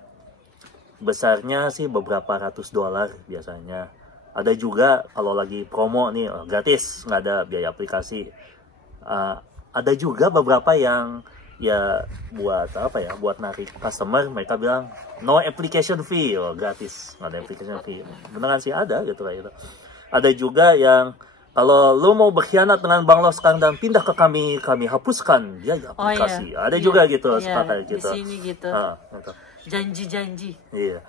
Besarnya sih beberapa ratus dolar biasanya. Ada juga kalau lagi promo nih gratis, nggak ada biaya aplikasi. Ada juga beberapa yang ya buat apa ya, buat narik customer, mereka bilang no application fee, gratis, nggak ada application fee. Beneran sih ada gitu kayak gitu. Ada juga yang kalau lu mau berkhianat dengan bank lo sekarang dan pindah ke kami hapuskan biaya aplikasi. Ada juga gitu, kayak gitu. Di sini gitu. Gitu. Janji-janji. Iya.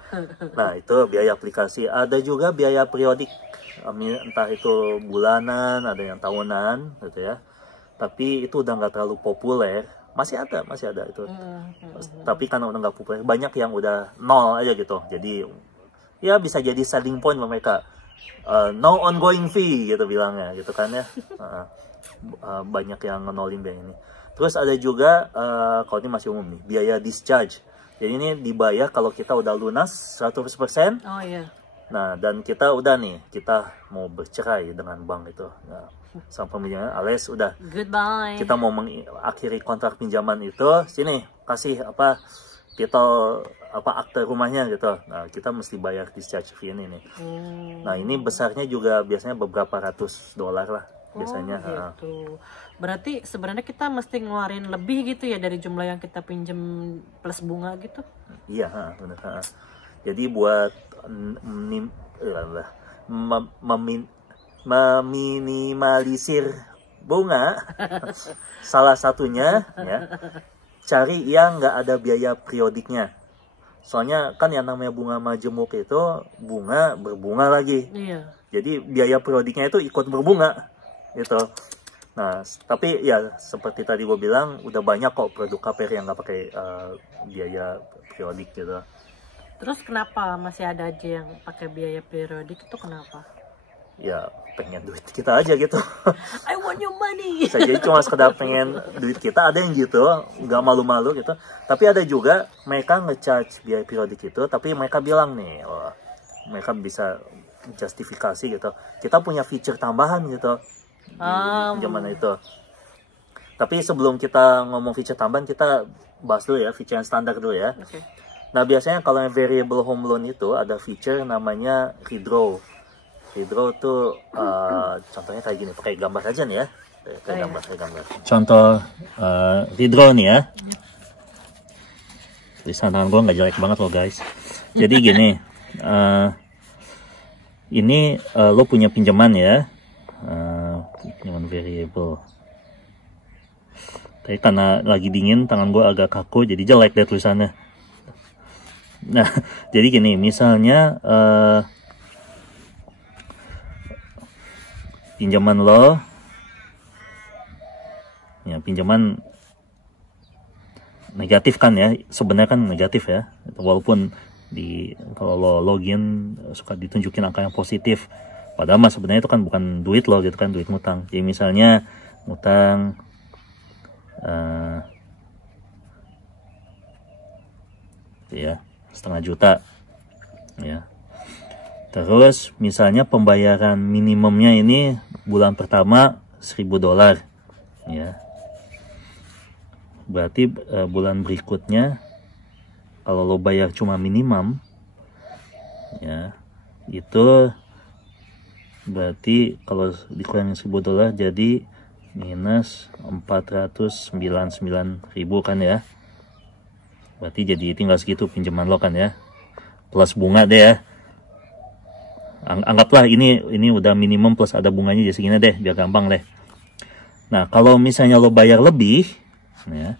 Nah itu biaya aplikasi. Ada juga biaya periodik, entah itu bulanan, ada yang tahunan gitu ya. Tapi itu udah nggak terlalu populer. Masih ada itu. Tapi karena udah nggak populer, banyak yang udah nol aja gitu. Jadi ya bisa jadi selling point mereka. No ongoing fee gitu bilangnya gitu kan ya. Banyak yang nolin biaya ini. Terus ada juga kalau ini masih umum nih, biaya discharge. Jadi ini dibayar kalau kita udah lunas 100%. Oh iya. Nah, dan kita udah nih, kita mau bercerai dengan bank itu. Nah, sama pembiayaan alias udah goodbye. Kita mau mengakhiri kontrak pinjaman itu, sini kasih titel akte rumahnya gitu. Nah, kita mesti bayar discharge fee ini nih. Nah, ini besarnya juga biasanya beberapa ratus dolar lah biasanya. Gitu. Berarti sebenarnya kita mesti ngeluarin lebih gitu ya dari jumlah yang kita pinjem plus bunga gitu. Iya, benar. Jadi buat meminimalisir bunga, salah satunya ya cari yang nggak ada biaya periodiknya. Soalnya kan yang namanya bunga majemuk itu bunga berbunga lagi. Iya. Jadi biaya periodiknya itu ikut berbunga gitu. Nah, tapi ya seperti tadi gue bilang udah banyak kok produk KPR yang nggak pakai biaya periodik gitu. Terus kenapa masih ada aja yang pakai biaya periodik, itu kenapa? Ya pengen duit kita aja gitu. I want your money. Jadi cuma sekedar pengen duit kita, ada yang gitu, nggak malu-malu gitu. Tapi ada juga mereka nge-charge biaya periodik itu, tapi mereka bilang nih, mereka bisa justifikasi gitu. Kita punya feature tambahan gitu di pinjaman itu. Tapi sebelum kita ngomong feature tambahan, kita bahas dulu ya feature yang standar dulu ya. Okay. Nah biasanya kalau yang variable home loan itu ada feature namanya redraw. Redraw tuh contohnya kayak gini, pakai gambar aja nih ya. Kayak gambar. Contoh redraw nih ya. Tulisan tangan gue nggak jelek banget loh guys. Jadi gini, ini lo punya pinjaman ya, pinjaman variable. Tapi karena lagi dingin, tangan gue agak kaku, jadi jelek deh tulisannya. Nah, jadi gini, misalnya pinjaman lo, ya pinjaman negatif kan ya, sebenarnya kan negatif ya, walaupun kalau lo login suka ditunjukin angka yang positif, padahal mah sebenarnya itu kan bukan duit lo gitu kan, duit ngutang. Jadi misalnya ngutang ya 500 juta ya. Terus misalnya pembayaran minimumnya ini bulan pertama $1.000 ya. Berarti bulan berikutnya kalau lo bayar cuma minimum ya, itu berarti kalau dikurangin $1.000 jadi minus 499.000 kan ya. Berarti jadi tinggal segitu pinjaman lo kan ya. plus bunga deh ya. Anggaplah ini udah minimum plus ada bunganya jadi segini deh, biar gampang deh. Nah, kalau misalnya lo bayar lebih, ya,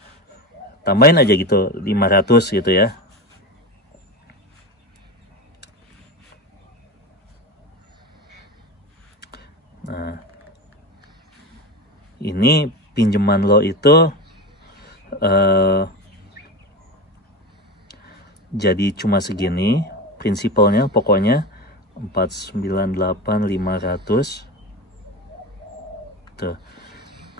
tambahin aja gitu 500 gitu ya. Nah, ini pinjaman lo itu jadi cuma segini, prinsipalnya pokoknya 498.500. Tuh.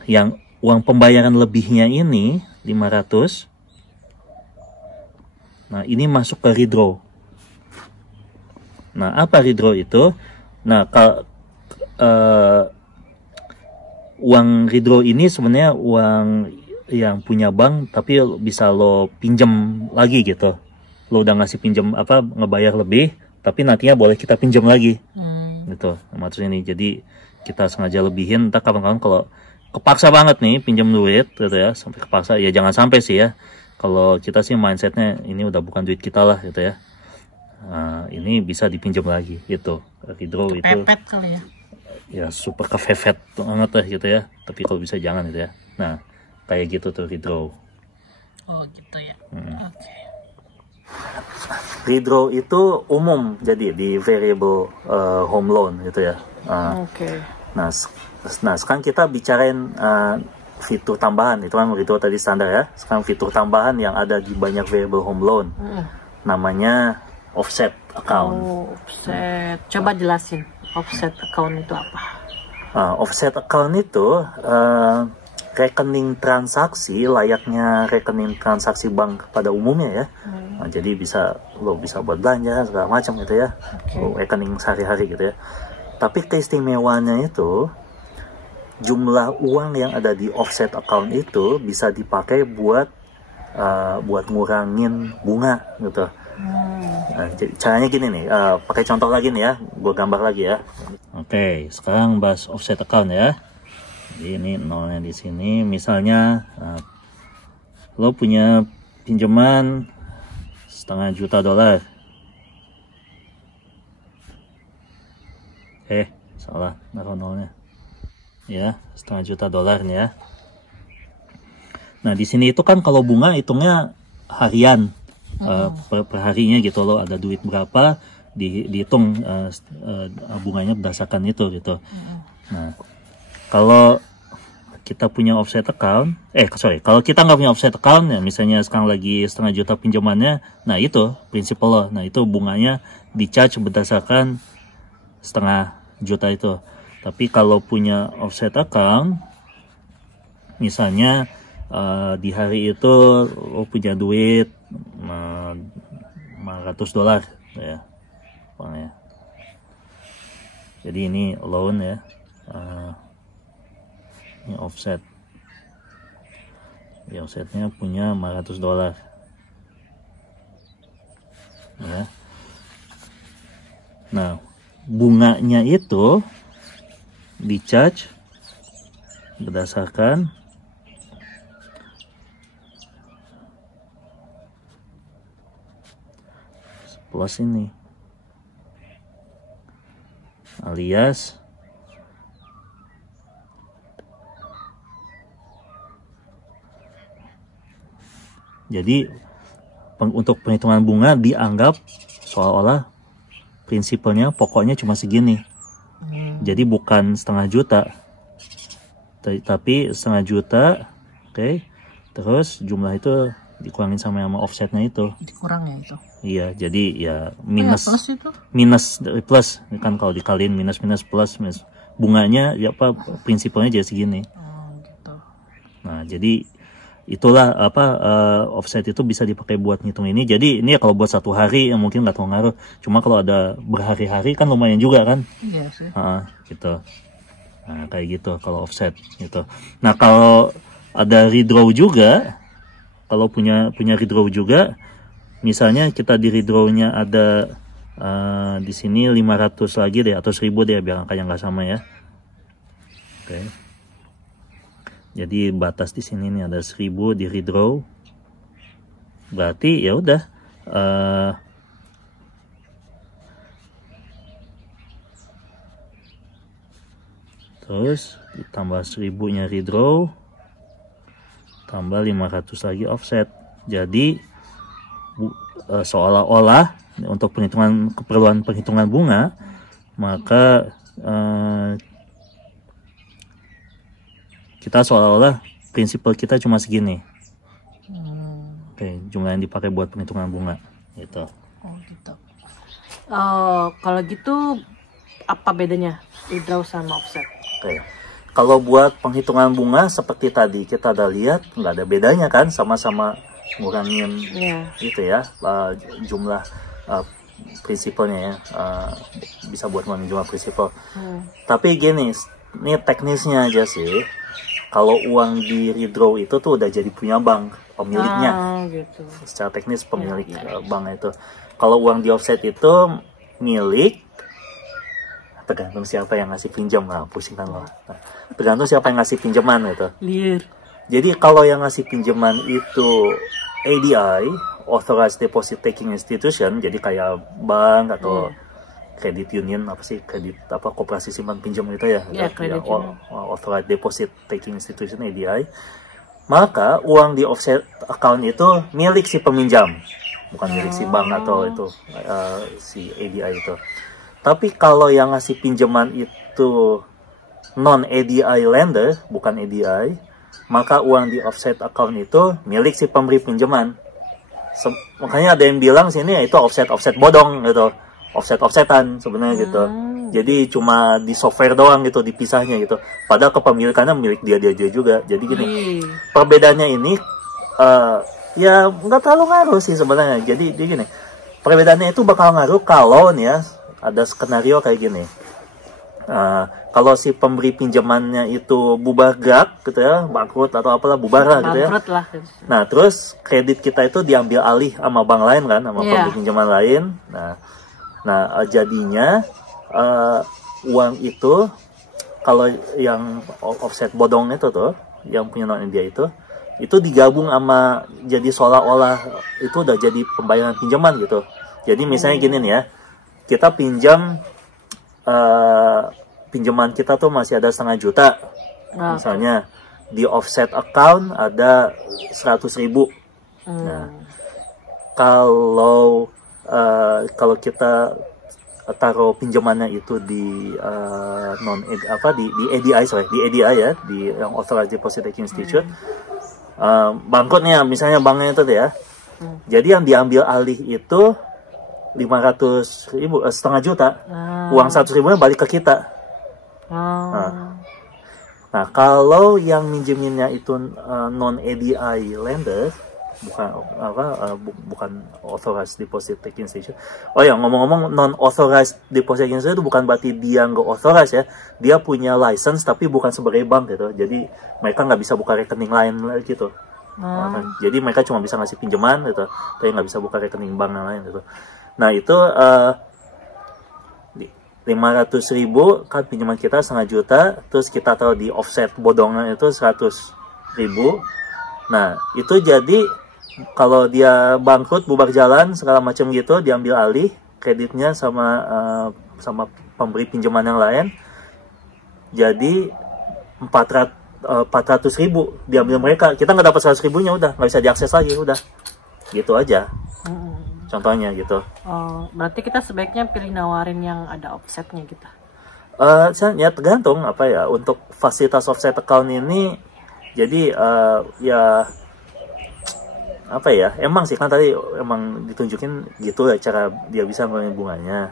Yang uang pembayaran lebihnya ini 500. Nah, ini masuk ke redraw. Nah, apa redraw itu? Nah, uang redraw ini sebenarnya uang yang punya bank, tapi bisa lo pinjam lagi gitu. Lo udah ngasih pinjam ngebayar lebih, tapi nantinya boleh kita pinjam lagi. Gitu. Maksudnya ini, jadi kita sengaja lebihin. Entah kawan-kawan kalau kepaksa banget nih pinjam duit gitu ya, sampai kepaksa, ya jangan sampai sih ya. Kalau kita sih mindsetnya ini udah bukan duit kita lah gitu ya. Ini bisa dipinjam lagi gitu. Redraw itu Pepet kali ya. Ya super kefefet banget lah gitu ya. Tapi kalau bisa jangan gitu ya. Nah, kayak gitu tuh redraw. Oh gitu ya. Oke. Redraw itu umum jadi di variable home loan gitu ya. Oke. Nah, sekarang kita bicarain fitur tambahan. Itu kan redraw tadi standar ya. Sekarang fitur tambahan yang ada di banyak variable home loan. Namanya offset account. Oh, offset. Coba jelasin offset account itu apa? Offset account itu rekening transaksi layaknya rekening transaksi bank pada umumnya ya. Nah, jadi lo bisa buat belanja segala macam gitu ya. Rekening sehari-hari gitu ya. Tapi keistimewaannya itu jumlah uang yang ada di offset account itu bisa dipakai buat ngurangin bunga gitu. Nah, caranya gini nih, pakai contoh lagi nih ya, gue gambar lagi ya. Oke, sekarang bahas offset account ya. Jadi ini nolnya di sini. Misalnya lo punya pinjaman $1,5 juta. Salah naruh nolnya. Ya, $1,5 juta nih ya. Nah, di sini itu kan kalau bunga hitungnya harian. Per harinya gitu, lo ada duit berapa dihitung bunganya berdasarkan itu gitu. Nah, kalau kita punya offset account, kalau kita nggak punya offset account ya, misalnya sekarang lagi $1,5 juta pinjamannya, nah itu prinsipal lo, nah itu bunganya di charge berdasarkan $1,5 juta itu. Tapi kalau punya offset account, misalnya di hari itu lo punya duit $500 ya, pokoknya. Jadi ini loan ya, ini offset. Ya, offsetnya punya $500 ya. Nah, bunganya itu di charge berdasarkan plus ini, alias jadi untuk perhitungan bunga dianggap seolah-olah prinsipalnya pokoknya cuma segini. Jadi bukan $1,5 juta, tapi $1,5 juta. Oke. Terus jumlah itu dikurangin sama offsetnya itu. Dikurang ya itu. Iya, jadi ya minus. Plus itu? Minus dari plus kan, kalau dikaliin minus plus bunganya ya prinsipalnya jadi segini. Gitu. Nah, jadi itulah offset itu bisa dipakai buat ngitung ini. Jadi ini ya kalau buat satu hari yang mungkin nggak terlalu ngaruh. Cuma kalau ada berhari-hari kan lumayan juga kan. Iya sih. Gitu. Nah, kayak gitu kalau offset gitu. Nah, kalau ada redraw juga, kalau punya redraw juga, misalnya kita di redrawnya ada di sini 500 lagi deh atau 1.000 deh, biar angkanya nggak sama ya. Oke. Jadi batas di sini nih ada 1.000 di redraw. Berarti ya udah terus ditambah 1000-nya redraw, tambah 500 lagi offset. Jadi seolah-olah untuk keperluan penghitungan bunga, maka kita seolah-olah prinsipal kita cuma segini. Oke, jumlah yang dipakai buat penghitungan bunga gitu. Oh gitu. Kalau gitu apa bedanya redraw sama offset? Oke. Kalau buat penghitungan bunga seperti tadi kita udah lihat, nggak ada bedanya kan, sama-sama ngurangin itu ya, jumlah prinsipalnya ya, bisa buat ngurangin jumlah prinsipal. Tapi gini, ini teknisnya aja sih. Kalau uang di redraw itu tuh udah jadi punya bank, pemiliknya. Gitu. Secara teknis pemilik bank itu. Kalau uang di offset itu milik, tergantung siapa yang ngasih pinjam, lah pusing kan lo. Nah, tergantung siapa yang ngasih pinjaman gitu. Liar. Jadi kalau yang ngasih pinjaman itu ADI, Authorized Deposit Taking Institution, jadi kayak bank atau credit union, apa sih, koperasi simpan pinjam gitu ya, Authorized Deposit Taking Institution ADI, maka uang di offset account itu milik si peminjam, bukan milik si bank atau itu si ADI itu. Tapi kalau yang ngasih pinjaman itu non-ADI lender, bukan ADI, maka uang di offset account itu milik si pemberi pinjaman. Makanya ada yang bilang sini ya itu offset bodong gitu, offsetan sebenarnya gitu. Jadi cuma di software doang gitu dipisahnya gitu. Padahal kepemilikannya milik dia juga. Jadi gini, perbedaannya ini ya nggak terlalu ngaruh sih sebenarnya. Jadi gini, perbedaannya itu bakal ngaruh kalau nih ya, ada skenario kayak gini. Kalau si pemberi pinjamannya itu bubar gerak gitu ya, bangkrut atau apalah, bubar lah gitu ya. Nah, terus kredit kita itu diambil alih sama bank lain kan, sama pemberi pinjaman lain. Nah, jadinya uang itu, kalau yang offset bodong itu tuh, yang punya non India itu digabung sama, jadi seolah-olah itu udah jadi pembayaran pinjaman gitu. Jadi misalnya gini nih ya, kita pinjam, pinjaman kita tuh masih ada 500 juta, misalnya di offset account ada 100.000. Nah, kalau kita taruh pinjamannya itu di di ADI ya, di yang Authorized Deposit Taking Institution, bangkrutnya misalnya banknya itu ya, jadi yang diambil alih itu 500.000, 500 juta, uang 100.000-nya balik ke kita. Nah, kalau yang minjeminnya itu non ADI lender, bukan Authorized Deposit Taking Institution. Oh ya, ngomong-ngomong, non Authorized Deposit Taking Institution itu bukan berarti dia nggak authorized ya, dia punya license tapi bukan sebagai bank gitu. Jadi mereka nggak bisa buka rekening lain gitu. Jadi mereka cuma bisa ngasih pinjaman gitu, tapi nggak bisa buka rekening bank yang lain gitu. Nah, itu 500.000 kan pinjaman kita 500 juta, terus kita taruh di offset bodongnya itu 100.000. Nah, itu jadi kalau dia bangkrut, bubar jalan segala macam gitu, diambil alih kreditnya sama pemberi pinjaman yang lain, jadi 400.000 diambil mereka, kita nggak dapat 100.000-nya, udah nggak bisa diakses lagi, udah gitu aja. Contohnya gitu. Berarti kita sebaiknya pilih nawarin yang ada offsetnya gitu. Ya tergantung apa ya, untuk fasilitas offset account ini. Jadi ya apa ya, emang sih kan tadi emang ditunjukin gitu ya cara dia bisa ngurangin bunganya.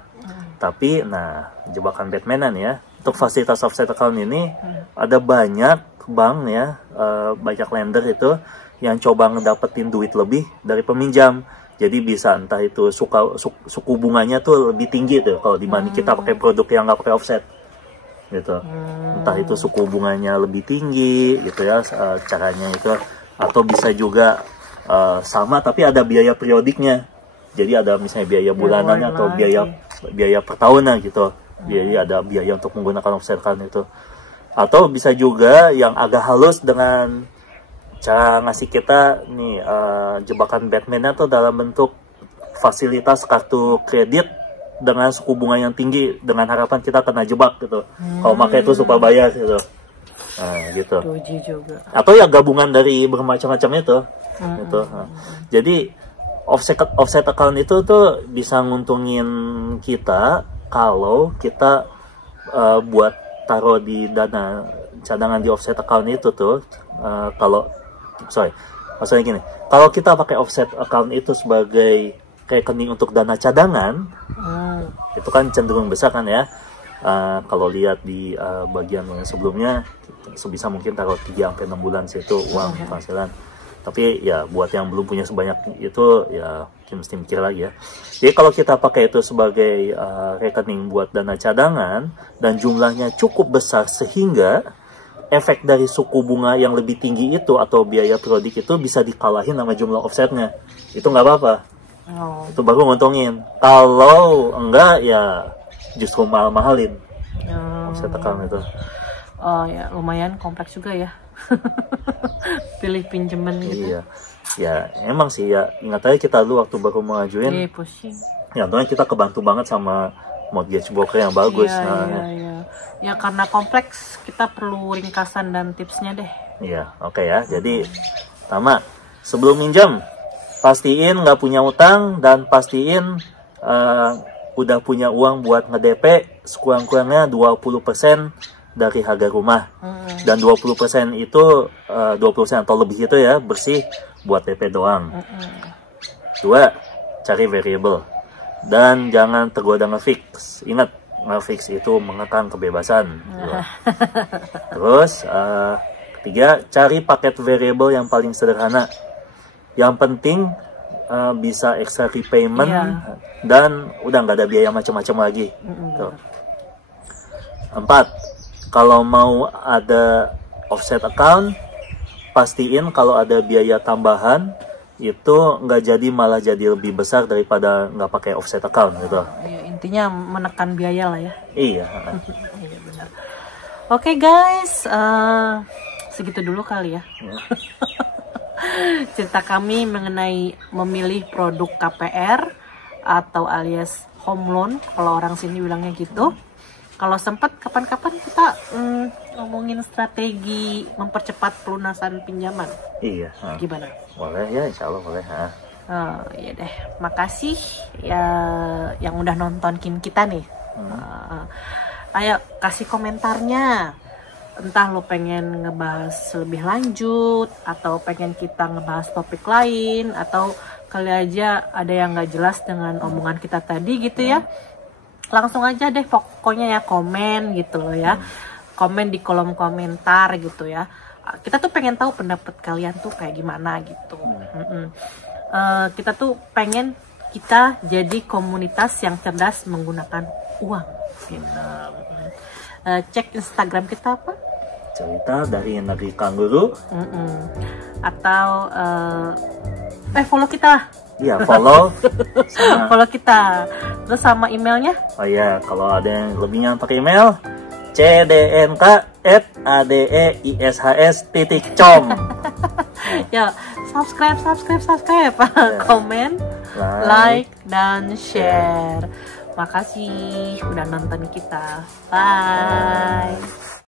Tapi nah, jebakan Batmanan ya, untuk fasilitas offset account ini ada banyak bank ya, banyak lender itu yang coba ngedapetin duit lebih dari peminjam. Jadi bisa entah itu suku bunganya tuh lebih tinggi tuh kalau dibanding kita pakai produk yang nggak pakai offset gitu. Entah itu suku bunganya lebih tinggi gitu ya, caranya itu, atau bisa juga sama tapi ada biaya periodiknya. Jadi ada misalnya biaya bulanannya atau biaya per tahunnya gitu. Jadi ada biaya untuk menggunakan offset kan itu. Atau bisa juga yang agak halus dengan cara ngasih kita nih jebakan Batman-nya tuh dalam bentuk fasilitas kartu kredit dengan suku bunga yang tinggi dengan harapan kita kena jebak gitu. Kalau pakai itu supaya bayar gitu. Nah, gitu. Doji juga. Atau ya gabungan dari bermacam-macam itu. Gitu. Nah, jadi offset account itu tuh bisa nguntungin kita kalau kita buat taruh di dana cadangan di offset account itu tuh maksudnya gini, kalau kita pakai offset account itu sebagai rekening untuk dana cadangan, itu kan cenderung besar kan ya. Kalau lihat di bagian yang sebelumnya, sebisa mungkin taruh 3-6 bulan situ uang penghasilan. Tapi ya buat yang belum punya sebanyak itu ya mesti mikir lagi ya. Jadi kalau kita pakai itu sebagai rekening buat dana cadangan dan jumlahnya cukup besar sehingga efek dari suku bunga yang lebih tinggi itu atau biaya periodik itu bisa dikalahin sama jumlah offsetnya, itu nggak apa-apa. Itu baru nguntungin. Kalau enggak ya justru mahal-mahalin offset account itu. Oh ya, lumayan kompleks juga ya. Pilih pinjaman gitu. Iya. Ya emang sih ya, ingat aja kita dulu waktu baru mengajuin. Iya, pusing. Ya tentunya kita kebantu banget sama mortgage broker yang bagus. Iya. Ya karena kompleks kita perlu ringkasan dan tipsnya deh. Iya, oke ya. Jadi pertama, sebelum minjam pastiin nggak punya utang dan pastiin udah punya uang buat nge-DP sekurang-kurangnya 20% dari harga rumah. Dan 20% itu 20% atau lebih itu ya bersih buat DP doang. 2, cari variable. Dan jangan tergoda nge-fix. Ingat, nge-fix itu mengekang kebebasan. Terus 3, cari paket variable yang paling sederhana. Yang penting bisa extra repayment dan udah nggak ada biaya macam-macam lagi. 4, kalau mau ada offset account, pastiin kalau ada biaya tambahan itu nggak jadi malah jadi lebih besar daripada nggak pakai offset account gitu. Ya, intinya menekan biaya lah ya. Iya. Iya benar. Oke guys, segitu dulu kali ya. Cerita kami mengenai memilih produk KPR atau alias home loan, kalau orang sini bilangnya gitu. Kalau sempat kapan-kapan kita ngomongin strategi mempercepat pelunasan pinjaman. Iya. Gimana? Boleh ya, insya Allah boleh. Ya deh, makasih ya yang udah nontonin kita nih. Ayo kasih komentarnya. Entah lo pengen ngebahas lebih lanjut atau pengen kita ngebahas topik lain atau kali aja ada yang nggak jelas dengan omongan kita tadi gitu ya. Langsung aja deh pokoknya ya komen gitu loh ya. Komen di kolom komentar gitu ya. Kita tuh pengen tahu pendapat kalian tuh kayak gimana gitu. Kita tuh pengen kita jadi komunitas yang cerdas menggunakan uang gitu. Cek Instagram kita apa? Cerita dari Negeri Kanguru. Atau follow kita. Iya, follow. Follow kita. Terus sama emailnya? Oh iya, kalau ada yang lebihnya pakai email cdnk@adeishs.com. Ya, subscribe, komen, like, dan share. Makasih udah nonton kita. Bye.